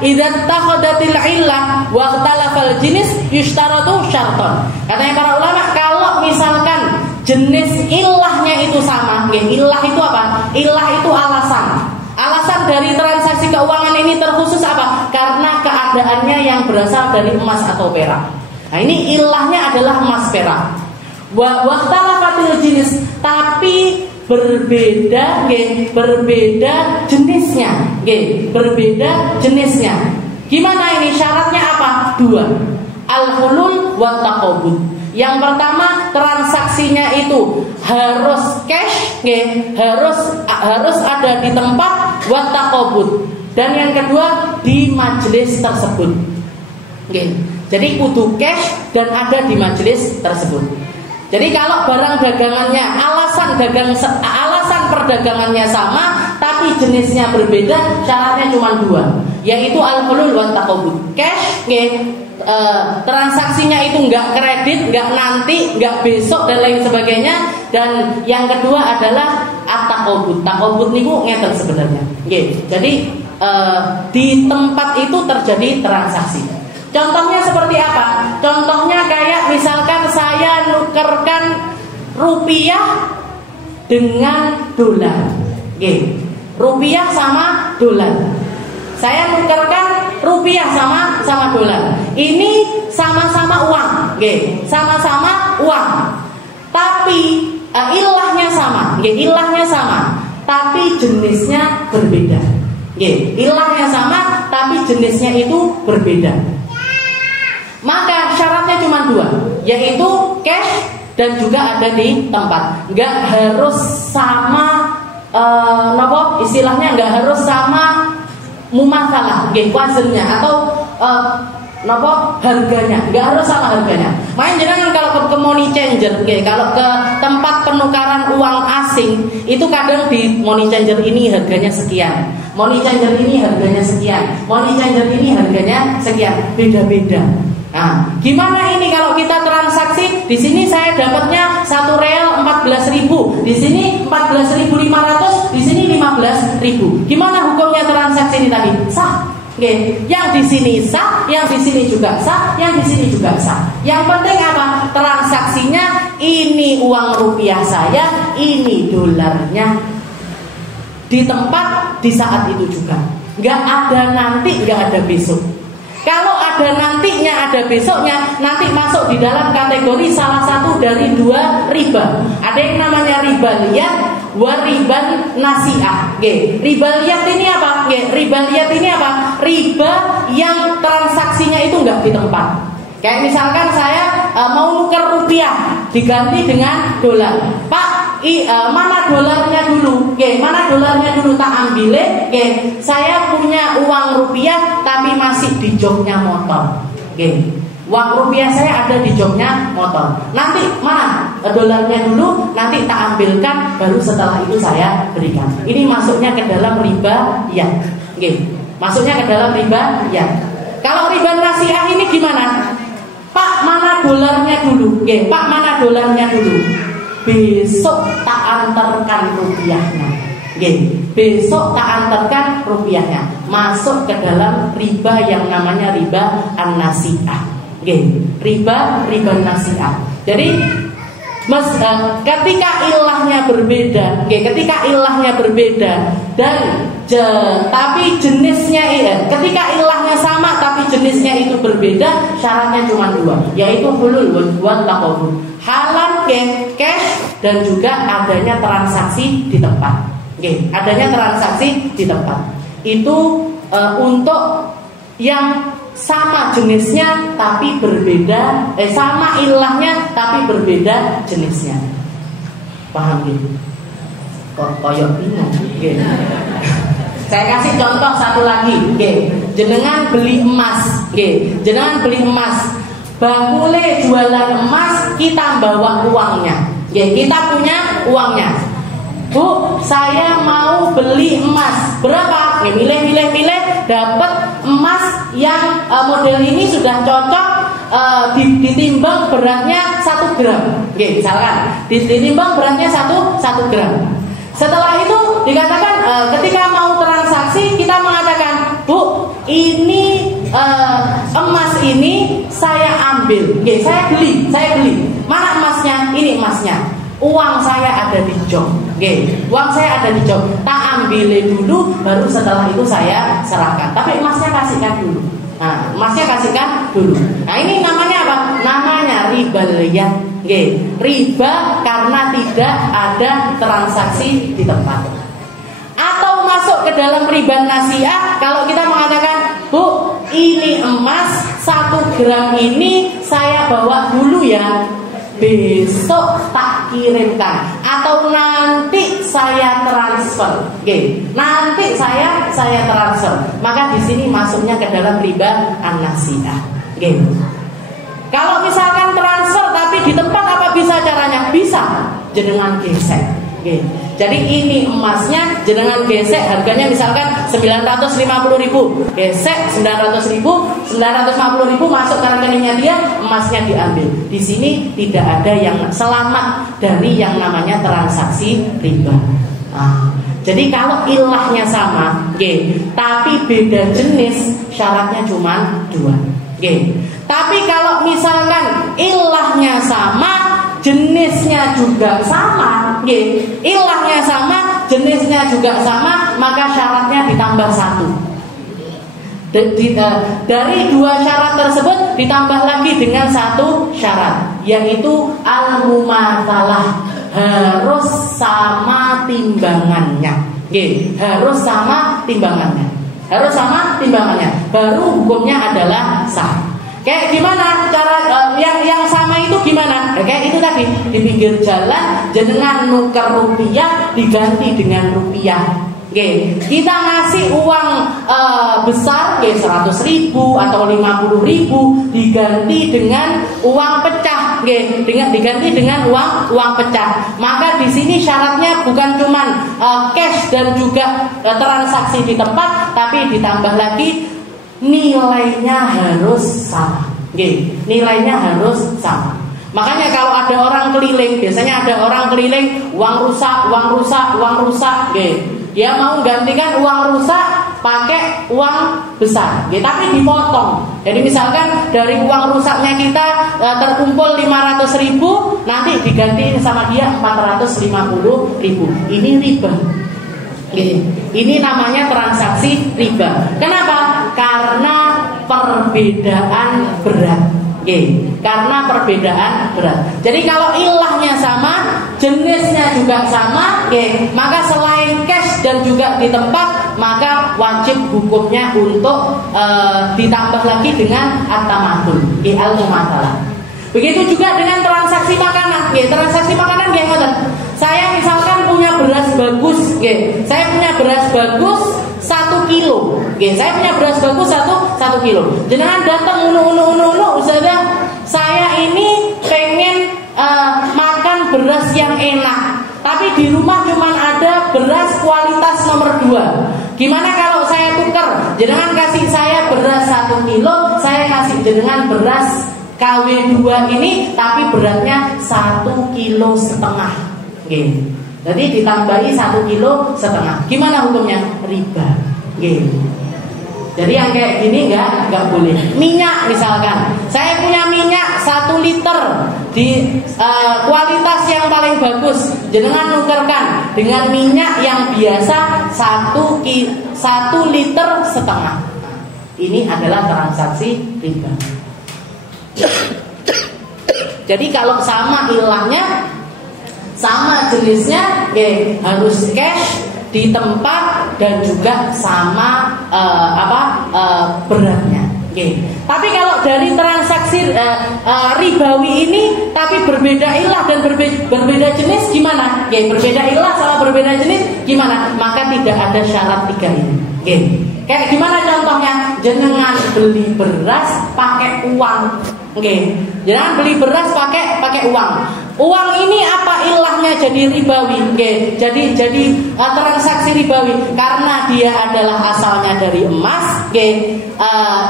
idza takhadatil illah wa ikhtalafal jinis yushtaratu syarton. Katanya para ulama, kalau misalkan jenis ilahnya itu sama, ilah itu apa? Ilah itu alasan alasan dari transaksi keuangan ini terkhusus apa? Karena keadaannya yang berasal dari emas atau perak. Nah, ini ilahnya adalah emas perak. Waktalafatil jenis, tapi berbeda, berbeda jenisnya, berbeda jenisnya. Gimana ini syaratnya apa? 2. Al-hulul wa taqabud. Yang pertama, transaksinya itu harus cash, harus ada di tempat wa taqabud. Dan yang kedua, di majelis tersebut. Jadi kudu cash dan ada di majelis tersebut. Jadi kalau barang dagangannya alasan perdagangannya sama tapi jenisnya berbeda, syaratnya cuma 2, yaitu al-hulul wa taqabud. Cash, transaksinya itu nggak kredit, nggak nanti, nggak besok dan lain sebagainya. Dan yang kedua adalah at-taqabud. Taqabud niku ngeten sebenarnya. Jadi di tempat itu terjadi transaksi. Contohnya seperti apa? Contohnya kayak misalkan saya nukerkan rupiah dengan dolar. Rupiah sama dolar. Saya nukerkan rupiah sama dolar. Ini sama-sama uang, sama-sama uang. Tapi ilahnya sama, ilahnya sama, tapi jenisnya berbeda. Ilahnya sama, tapi jenisnya itu berbeda. Maka syaratnya cuma 2, yaitu cash dan juga ada di tempat. Nggak harus sama, istilahnya nggak harus sama mumatsalah, wazennya atau harganya, nggak harus sama harganya. Makanya jangan kalau ke money changer, kalau ke tempat penukaran uang asing itu kadang di money changer ini harganya sekian, money changer ini harganya sekian, money changer ini harganya sekian, beda-beda. Nah, gimana ini kalau kita transaksi? Di sini saya dapatnya 1 real 14.000, di sini 14.500, di sini 15.000. Gimana hukumnya transaksi ini tadi? Sah. Yang di sini sah, yang di sini juga sah, yang di sini juga sah. Yang penting apa? Transaksinya ini uang rupiah saya, ini dolarnya. Di tempat, di saat itu juga. Nggak ada nanti, nggak ada besok. Kalau ada nantinya, ada besoknya, nanti masuk di dalam kategori salah satu dari 2 riba. Ada yang namanya riba liyat, wa riban nasi'ah. Riba liyat ini apa? Riba liyat ini apa? Riba yang transaksinya itu enggak di tempat. Kayak misalkan saya mau nuker rupiah diganti dengan dolar. Pak, mana dolarnya dulu? Mana dolarnya dulu tak ambil? Saya punya uang rupiah tapi masih di joknya motor. Uang rupiah saya ada di joknya motor. Nanti mana dolarnya dulu? Nanti tak ambilkan, baru setelah itu saya berikan. Ini masuknya ke dalam riba ya. Masuknya ke dalam riba ya. Kalau riba nasi'ah ini gimana? Pak, mana dolarnya dulu? Pak, mana dolarnya dulu? Besok tak antarkan rupiahnya. Besok tak antarkan rupiahnya. Masuk ke dalam riba yang namanya riba an-nasi'ah. Riba nasi'ah. Jadi ketika ilahnya berbeda, dan tapi jenisnya ketika ilahnya sama tapi jenisnya itu berbeda, syaratnya cuma 2, yaitu hulul wa taqabud. Halal cash dan juga adanya transaksi di tempat. Adanya transaksi di tempat. Itu untuk yang sama jenisnya tapi berbeda, sama ilahnya tapi berbeda jenisnya. Paham gitu? Kok koyok bingung? Saya kasih contoh satu lagi. Jenengan beli emas, jenengan beli emas. Bakule jualan emas, kita bawa uangnya. Kita punya uangnya. Bu, saya mau beli emas. Berapa? Milih, dapat emas yang model ini sudah cocok, ditimbang beratnya 1 gram. Misalkan ditimbang beratnya 1 gram. Setelah itu dikatakan ketika mau transaksi kita mengatakan, Bu, ini emas ini saya ambil, saya beli. Mana emasnya? Ini emasnya. uang saya ada di jok, uang saya ada di jok, tak ambil dulu, baru setelah itu saya serahkan. Tapi emasnya kasihkan dulu. Nah, emasnya kasihkan dulu. Nah, ini namanya apa? Namanya riba ya. Riba karena tidak ada transaksi di tempat. Atau masuk ke dalam riba nasiah, kalau kita mengatakan, Bu, ini emas 1 gram ini saya bawa dulu ya, besok tak kirimkan, atau nanti saya transfer, nanti saya transfer, maka di sini masuknya ke dalam riba an-nasiah. Kalau misalkan transfer tapi di tempat, apa bisa caranya? Bisa, jenengan gesek. Jadi ini emasnya jenengan gesek, harganya misalkan 950.000, gesek 900.000, 950.000 masuk ke rekeningnya dia, emasnya diambil. Di sini tidak ada yang selamat dari yang namanya transaksi riba. Jadi kalau ilahnya sama, tapi beda jenis, syaratnya cuma 2. Tapi kalau misalkan ilahnya sama, jenisnya juga sama, ilahnya sama, jenisnya juga sama, maka syaratnya ditambah 1. Dari 2 syarat tersebut ditambah lagi dengan 1 syarat, yaitu al-mumatsalah, harus sama timbangannya. Harus sama timbangannya. Harus sama timbangannya. Baru hukumnya adalah sah. Kayak gimana cara yang sama itu gimana? Kayak itu tadi, di pinggir jalan jenengan nuker rupiah diganti dengan rupiah. Kita ngasih uang besar 100.000 atau 50.000 diganti dengan uang pecah, diganti dengan uang pecah. Maka di sini syaratnya bukan cuman cash dan juga transaksi di tempat, tapi ditambah lagi nilainya harus sama. Nilainya harus sama. Makanya kalau ada orang keliling, biasanya ada orang keliling, uang rusak. Dia mau gantikan uang rusak pakai uang besar, tapi dipotong. Jadi misalkan dari uang rusaknya kita terkumpul 500.000, nanti digantiin sama dia 450.000. Ini riba. Ini namanya transaksi riba. Kenapa? Karena perbedaan berat. Karena perbedaan berat. Jadi kalau ilahnya sama, jenisnya juga sama, maka selain cash dan juga di tempat, maka wajib hukumnya untuk ditambah lagi dengan at-tamathul, al-mumatsalah. Begitu juga dengan transaksi makanan. Transaksi makanan saya misalkan punya beras bagus, saya punya beras bagus 1 kilo, saya punya beras bagus 1 kilo. Jangan datang Ustazah, saya ini pengen makan beras yang enak, tapi di rumah cuma ada beras kualitas nomor 2. Gimana kalau saya tukar? Jangan kasih saya beras 1 kilo, saya kasih jenengan beras KW2 ini, tapi beratnya 1,5 kilo. Jadi ditambahi 1,5 kilo. Gimana hukumnya? Riba. Jadi yang kayak gini nggak boleh. Minyak misalkan, saya punya minyak 1 liter di kualitas yang paling bagus, jenengan nukerkan dengan minyak yang biasa 1,5 liter. Ini adalah transaksi riba. Jadi kalau sama ilahnya, sama jenisnya, harus cash di tempat dan juga sama beratnya. Tapi kalau dari transaksi ribawi ini tapi berbeda ilah dan berbeda jenis, gimana? Berbeda ilah sama berbeda jenis, gimana? Maka tidak ada syarat 3 ini. Kayak gimana contohnya? Jenengan beli beras pakai uang. Jangan beli beras pakai uang. Uang ini apa ilahnya jadi ribawi? Jadi transaksi ribawi karena dia adalah asalnya dari emas.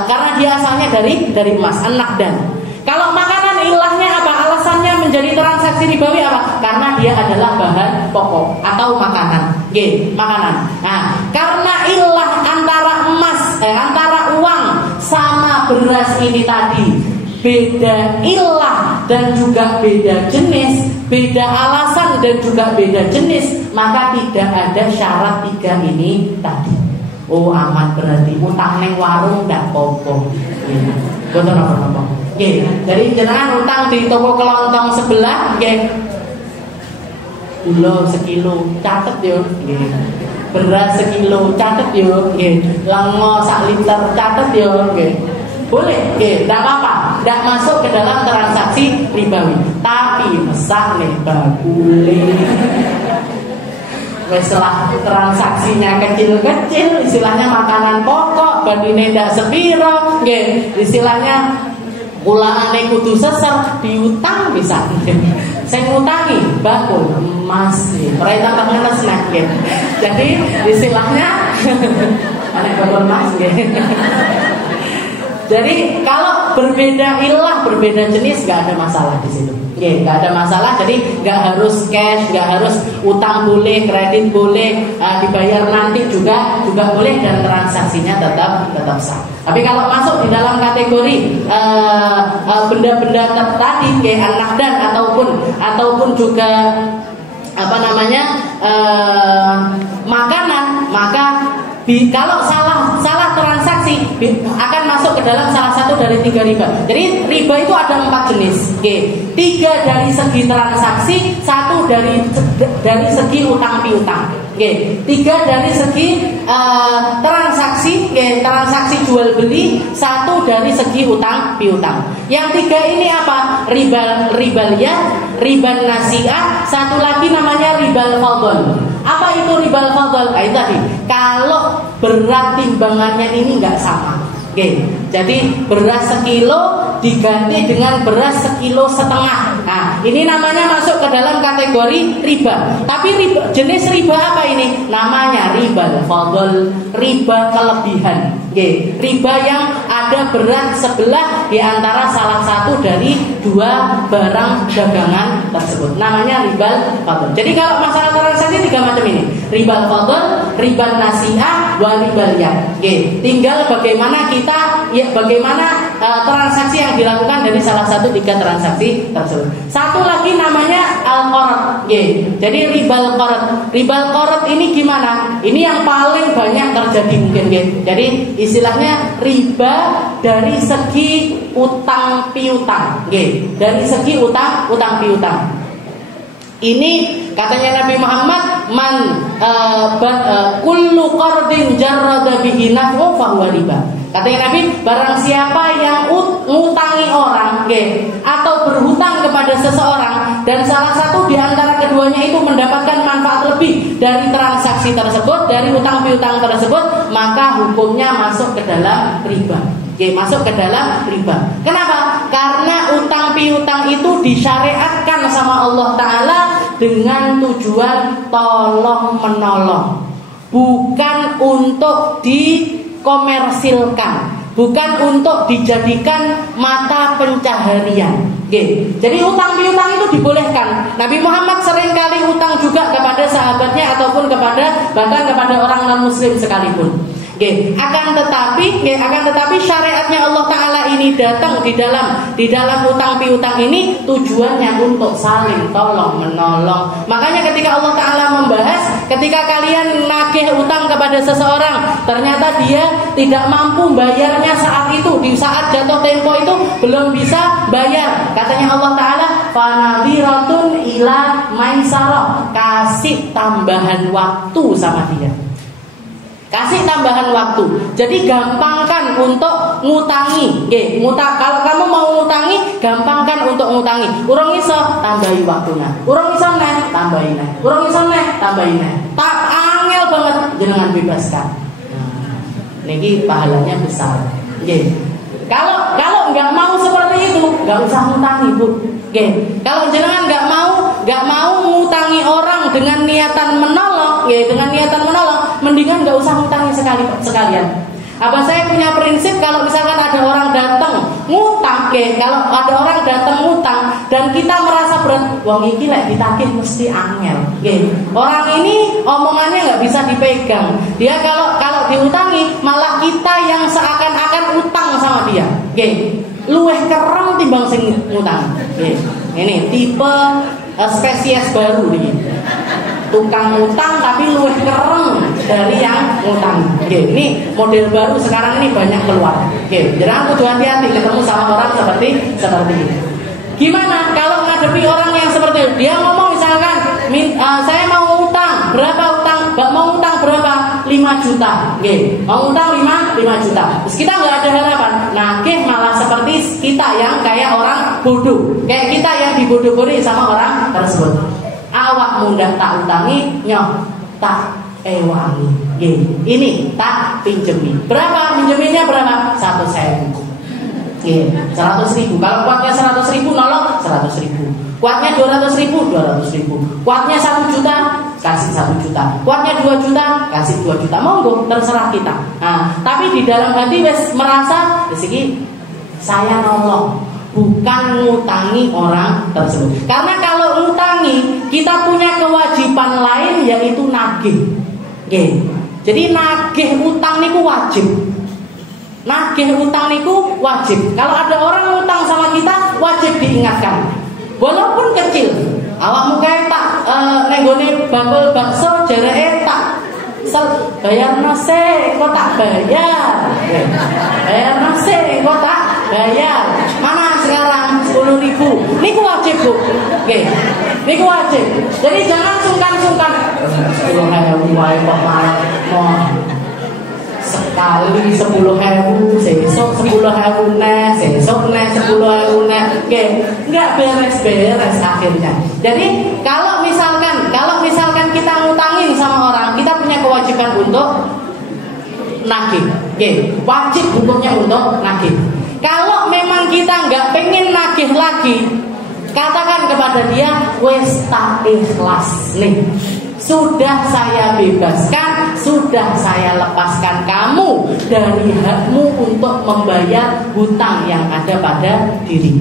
Karena dia asalnya dari emas, anak dan. Kalau makanan ilahnya apa? Alasannya menjadi transaksi ribawi apa? Karena dia adalah bahan pokok atau makanan. Makanan. Nah, karena ilah antara emas, antara uang sama beras ini tadi beda ilah dan juga beda jenis, beda alasan dan juga beda jenis, maka tidak ada syarat 3 ini tadi. Oh aman, berarti utang neng warung gak popo. Betul apa? Jadi jenengan utang di toko kelontong sebelah, gula sekilo, catet yo. Beras sekilo, catet yo. Lengo sak liter, catet yo. Boleh, tidak apa-apa, tidak masuk ke dalam transaksi ribawi. Tapi mesak nih bakule. Setelah transaksinya kecil-kecil, istilahnya makanan pokok, bandine ndak sepiro, istilahnya ulaane kudu seser, diutang bisa. Saya ngutangi bakul emas, mereka pengen snack. Jadi istilahnya anak bakul emas. Jadi kalau berbeda ilah, berbeda jenis, nggak ada masalah di situ. Nggak ada masalah. Jadi nggak harus cash, nggak harus utang boleh, kredit boleh, dibayar nanti juga boleh dan transaksinya tetap sah. Tapi kalau masuk di dalam kategori benda-benda tadi, anak dan ataupun juga makanan, maka kalau salah transaksi akan masuk ke dalam salah satu dari 3 riba. Jadi riba itu ada 4 jenis. 3 dari segi transaksi, 1 dari segi utang piutang. 3 dari segi transaksi jual beli, 1 dari segi utang piutang. Yang 3 ini apa? Ribaliyah, riban nasi'ah, 1 lagi namanya ribal fadl. Apa itu ribal fadl? Itu tadi, kalau berat timbangannya ini nggak sama. Jadi beras sekilo diganti dengan beras 1,5 kilo. Nah, ini namanya masuk ke dalam kategori riba. Tapi jenis riba apa ini? Namanya ribal fadl, riba kelebihan. Riba yang ada berat sebelah di antara salah satu dari 2 barang dagangan tersebut. Namanya ribal fadl. Jadi kalau masalah transaksi 3 macam ini: ribal fadl, ribal nasi'ah, wa ribal yad. Tinggal bagaimana transaksi yang dilakukan dari salah satu 3 transaksi tersebut. Satu lagi namanya al-qarad. Jadi ribal qarad. Ribal qarad ini gimana? Ini yang paling banyak terjadi mungkin. Jadi istilahnya riba dari segi utang piutang. Dari segi utang piutang. Ini katanya Nabi Muhammad, kullu qardin jarrada bihi naf'u fa huwa riba. Katanya Nabi, barang siapa yang ngutangi orang, atau berhutang kepada seseorang, dan salah satu di antara keduanya itu mendapatkan manfaat lebih dari transaksi tersebut, dari utang piutang tersebut, maka hukumnya masuk ke dalam riba. Masuk ke dalam riba. Kenapa? Karena utang piutang itu disyariatkan sama Allah Ta'ala dengan tujuan tolong menolong, bukan untuk dikomersilkan, bukan untuk dijadikan mata pencaharian. Jadi utang piutang itu dibolehkan. Nabi Muhammad seringkali utang juga kepada sahabatnya ataupun bahkan kepada orang non muslim sekalipun. Akan tetapi syariatnya Allah Ta'ala ini datang di dalam utang piutang ini tujuannya untuk saling tolong menolong. Makanya ketika Allah Ta'ala membahas, ketika kalian nagih utang kepada seseorang, ternyata dia tidak mampu bayarnya saat itu, di saat jatuh tempo itu belum bisa bayar, katanya Allah Ta'ala, fanadhiratun ila maisarah, kasih tambahan waktu sama dia. Kasih tambahan waktu. Jadi gampangkan untuk ngutangi. Kalau kamu mau ngutangi, gampangkan untuk ngutangi. Urung iso tambahi waktuna. Urung iso neh tambahi neh. Urung iso neh tambahi neh. Tak angel banget jenengan bebaskan. Niki pahalanya besar. Kalau nggak mau seperti itu, nggak usah ngutangi, Bu. Kalau jenengan nggak mau ngutangi orang dengan niatan menolong, mendingan nggak usah ngutangi sekalian. Saya punya prinsip, kalau misalkan ada orang datang ngutang, kalau ada orang datang ngutang dan kita merasa berat, wong iki lek ditagih mesti angel. Orang ini omongannya nggak bisa dipegang. Dia kalau diutangi malah kita yang seakan-akan utang sama dia. luwih kereng timbang sing ngutang. Nggih. Ini tipe spesies baru nih. Tukang ngutang tapi luwih kereng dari yang ngutang. Oke, ini model baru sekarang ini banyak keluar. Oke, jangan kudu hati-hati ketemu sama orang seperti ini. Gimana kalau ngadepi orang yang seperti itu? Dia ngomong misalkan, saya mau ngutang, berapa utang? Mau ngutang berapa? 5 juta. Oke, mau ngutang 5 juta. Terus kita nggak ada harapan. Nah, malah seperti kita yang kayak orang bodoh. Kayak kita yang dibodoh-bodohi sama orang tersebut. Awak muda tak utangi, nyoh tak ewangi. Ini tak pinjemi. Berapa pinjeminya berapa? 100.000. 100.000. Kalau kuatnya 100.000 nolong 100.000. Kuatnya 200.000, 200.000. Kuatnya 1 juta, kasih 1 juta. Kuatnya 2 juta, kasih 2 juta. Monggo, terserah kita. Nah, tapi di dalam hati wes merasa di sini saya nolong, bukan ngutangi orang tersebut. Karena kalau ngutangi, kita punya kewajiban lain yaitu nagih. Jadi nagih utang niku wajib. Nagih utang niku wajib. Kalau ada orang ngutang sama kita, wajib diingatkan. Walaupun kecil. Awakmu kae tak nenggone bakul bakso jereke tak bayar nase kok tak bayar. Bayar nase kok tak bayar. Mana sekarang 10.000. Niku wajib, Bu. Nggih. Niku wajib. Jadi jangan sungkan-sungkan. 10.000 wae kok malah sekali 10.000, sesuk 10.000 neh, sesuk neh 10.000 neh. Oke, enggak beres-beres akhirnya. Jadi kalau misalkan kita ngutangin sama orang, kita punya kewajiban untuk nagih. Oke, wajib hukumnya untuk nagih. Kalau memang kita nggak pengen nagih lagi, katakan kepada dia, wes tak ikhlas nih. Sudah saya bebaskan, sudah saya lepaskan kamu dari hakmu untuk membayar hutang yang ada pada diri.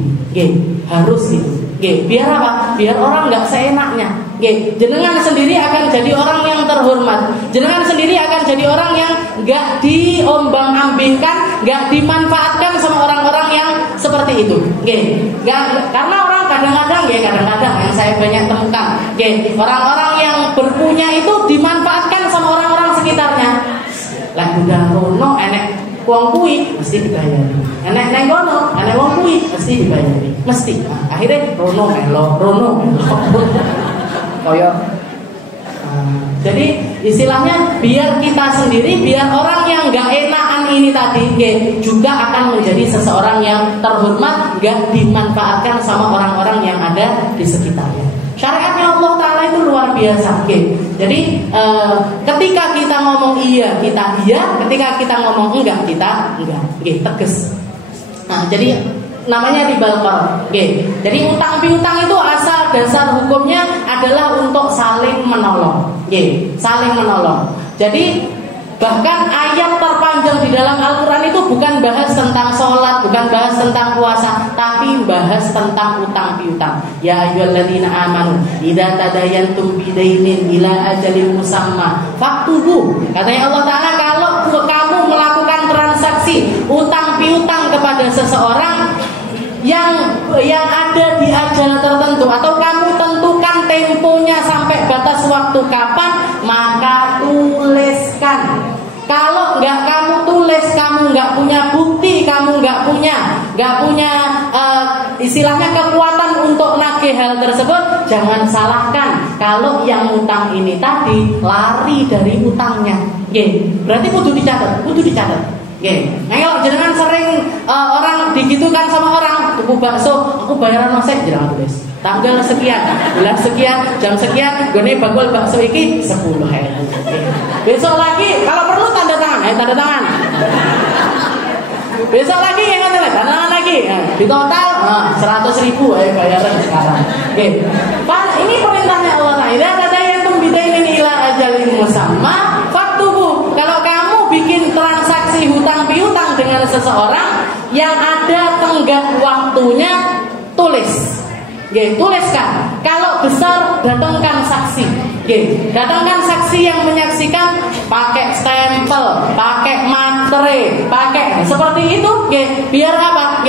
Harus gitu. Biar apa? Biar orang nggak seenaknya. Jenengan sendiri akan jadi orang yang terhormat. Jenengan sendiri akan jadi orang yang nggak diombang-ambingkan, nggak dimanfaatkan sama orang-orang yang seperti itu. Karena orang kadang-kadang yang saya banyak temukan, orang-orang yang berpunya itu dimanfaatkan sama orang-orang sekitarnya. Lah udah rono enek wong kuwi mesti dibayari. Enek nang kono, enek wong kuwi mesti dibayari. Mesti. Nah, akhirnya rono melo. Jadi istilahnya biar kita sendiri, biar orang yang nggak enakan ini tadi juga akan menjadi seseorang yang terhormat, nggak dimanfaatkan sama orang-orang yang ada di sekitarnya. Syariatnya Allah Ta'ala itu luar biasa. Jadi ketika kita ngomong iya, kita iya. Ketika kita ngomong enggak, kita enggak. Tegas. Nah, jadi namanya ribal qarad. Jadi utang piutang itu asal dasar hukumnya adalah untuk saling menolong. Saling menolong. Jadi bahkan ayat terpanjang di dalam Al-Quran itu bukan bahas tentang sholat, bukan bahas tentang puasa, tapi bahas tentang utang piutang. Ya ayyuhalladzina amanu idza tadayantum bidainin ila ajalin musamma faktubu. Katanya Allah Ta'ala, kalau kamu melakukan transaksi utang piutang kepada seseorang yang ada di ajal tertentu, atau kamu tentukan temponya sampai batas waktu kapan, maka tuliskan. Kalau nggak kamu tulis, kamu nggak punya bukti, kamu nggak punya istilahnya kekuatan untuk nagih hal tersebut, jangan salahkan kalau yang utang ini tadi lari dari utangnya. Berarti kudu dicatat. Nah, kalau jangan sering orang digitukan sama orang, tuku bakso, aku bayaran nosek, jangan tulis. Tanggal sekian, bulan sekian, jam sekian, gue bakul bakso iki 10.000. Besok lagi, kalau perlu tanda tangan. Besok lagi yang tanda tangan lagi. Di total 100.000 bayaran sekarang. Pak, ini perintahnya Allah Ta'ala. Ada yang tumbidainin ila ajalin musamma faktubu. Kalau kamu bikin transaksi hutang piutang dengan seseorang yang ada tenggat waktunya, tulis. Tuliskan. Kalau besar, datangkan saksi. Datangkan saksi yang menyaksikan pakai stempel, pakai materai, pakai seperti itu, biar apa?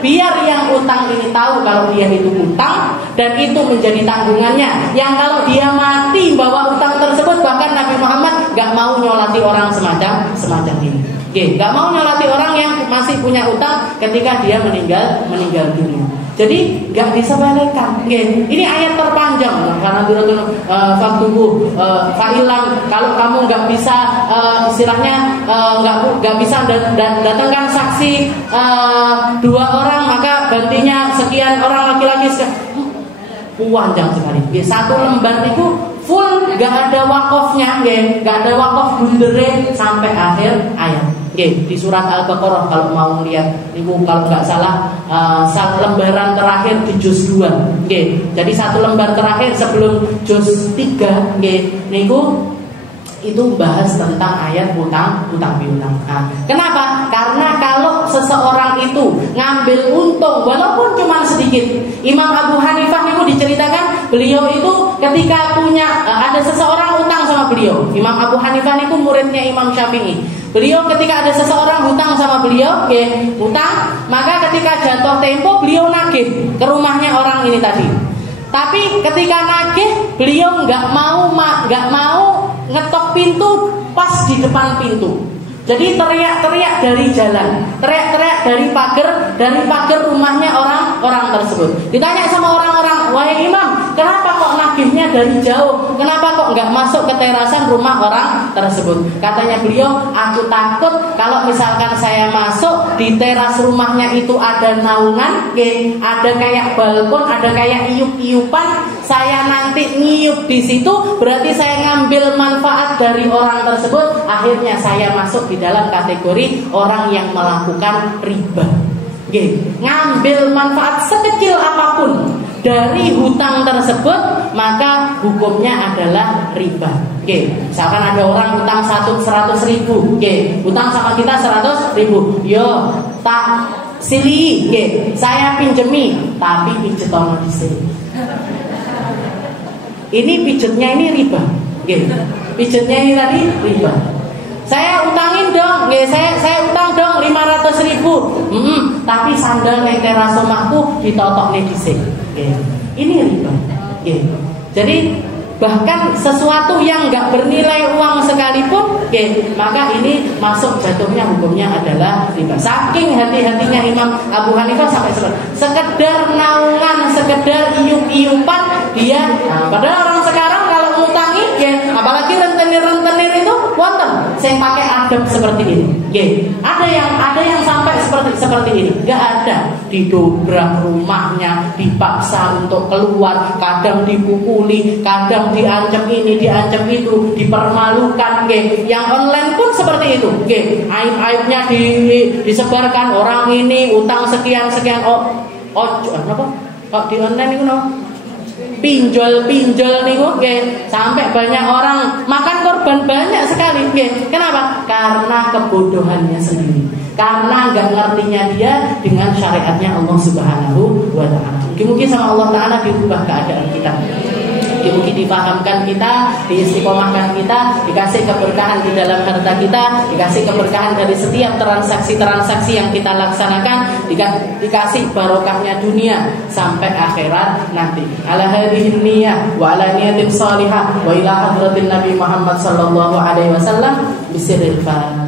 Biar yang utang ini tahu kalau dia itu utang dan itu menjadi tanggungannya. Yang kalau dia mati bawa utang tersebut, bahkan Nabi Muhammad gak mau nyolati orang semacam ini. Gak mau nyolati orang yang masih punya utang ketika dia meninggal dunia. Jadi gak disepelekan. Ini ayat terpanjang karena faktuhu fa'ilam. Kalau kamu gak bisa istilahnya gak bisa datangkan saksi 2 orang, maka gantinya sekian orang laki-laki. Panjang sekali. 1 lembar itu full, gak ada wakofnya, gak ada wakof bundere sampai akhir ayat. Di surat Al-Baqarah kalau mau lihat, niku kalau nggak salah lembaran terakhir di juz 2. Jadi 1 lembar terakhir sebelum juz 3, niku itu bahas tentang ayat utang piutang. Kenapa? Karena kalau seseorang itu ngambil untung walaupun cuma sedikit. Imam Abu Hanifah itu diceritakan, beliau itu ketika punya ada seseorang utang sama beliau. Imam Abu Hanifah itu muridnya Imam Syafi'i. Beliau ketika ada seseorang hutang sama beliau, hutang, maka ketika jatuh tempo beliau nagih ke rumahnya orang ini tadi. Tapi ketika nagih beliau nggak mau ngetok pintu pas di depan pintu. Jadi teriak-teriak dari jalan, teriak-teriak dari pagar rumahnya orang tersebut. Ditanya sama orang-orang, wahai imam, kenapa kok nagihnya dari jauh? Kenapa kok nggak masuk ke terasan rumah orang tersebut? Katanya beliau, aku takut kalau misalkan saya masuk di teras rumahnya itu ada naungan, ada kayak balkon, ada kayak iup-iupan. Saya nanti ngiup di situ, berarti saya ngambil manfaat dari orang tersebut. Akhirnya saya masuk di dalam kategori orang yang melakukan riba. Ngambil manfaat sekecil apapun dari hutang tersebut, maka hukumnya adalah riba. Misalkan ada orang hutang 100 ribu, hutang sama kita 100 ribu, yo tak sili, saya pinjemi, tapi pijetono di sini. Ini pijetnya ini riba, pijetnya ini tadi riba. Saya utangin dong, saya utang dong 500 ribu, tapi sandal yang teras rumahku ditotok nih di sini. Ini riba. Jadi bahkan sesuatu yang nggak bernilai uang sekalipun, maka ini masuk jatuhnya hukumnya adalah riba. Saking hati-hatinya Imam Abu Hanifah sampai sekedar naungan, sekedar iup-iupan dia. Padahal orang sekarang kalau ngutangi, apalagi rentenir itu wonten saya pakai adab seperti ini. Ada yang sampai seperti ini. Gak ada, didobrak rumahnya, dipaksa untuk keluar, kadang dipukuli, kadang diancam ini, diancam itu, dipermalukan. Yang online pun seperti itu. Aib-aibnya disebarkan, orang ini utang sekian. Apa? Kok di online itu pinjol niku sampai banyak orang makan korban banyak sekali. Kenapa? Karena kebodohannya sendiri, karena nggak ngertinya dia dengan syariatnya Allah Subhanahu wa Ta'ala. Mungkin sama Allah Ta'ala dirubah keadaan kita, mungkin dipahamkan kita, diistiqomahkan kita, dikasih keberkahan di dalam harta kita, dikasih keberkahan dari setiap transaksi yang kita laksanakan, dikasih barokahnya dunia sampai akhirat nanti. Ala hadhihi niyyah wa ala niyatin salihah wa ila hadratin Nabi Muhammad sallallahu alaihi wasallam bisirril Fatiha.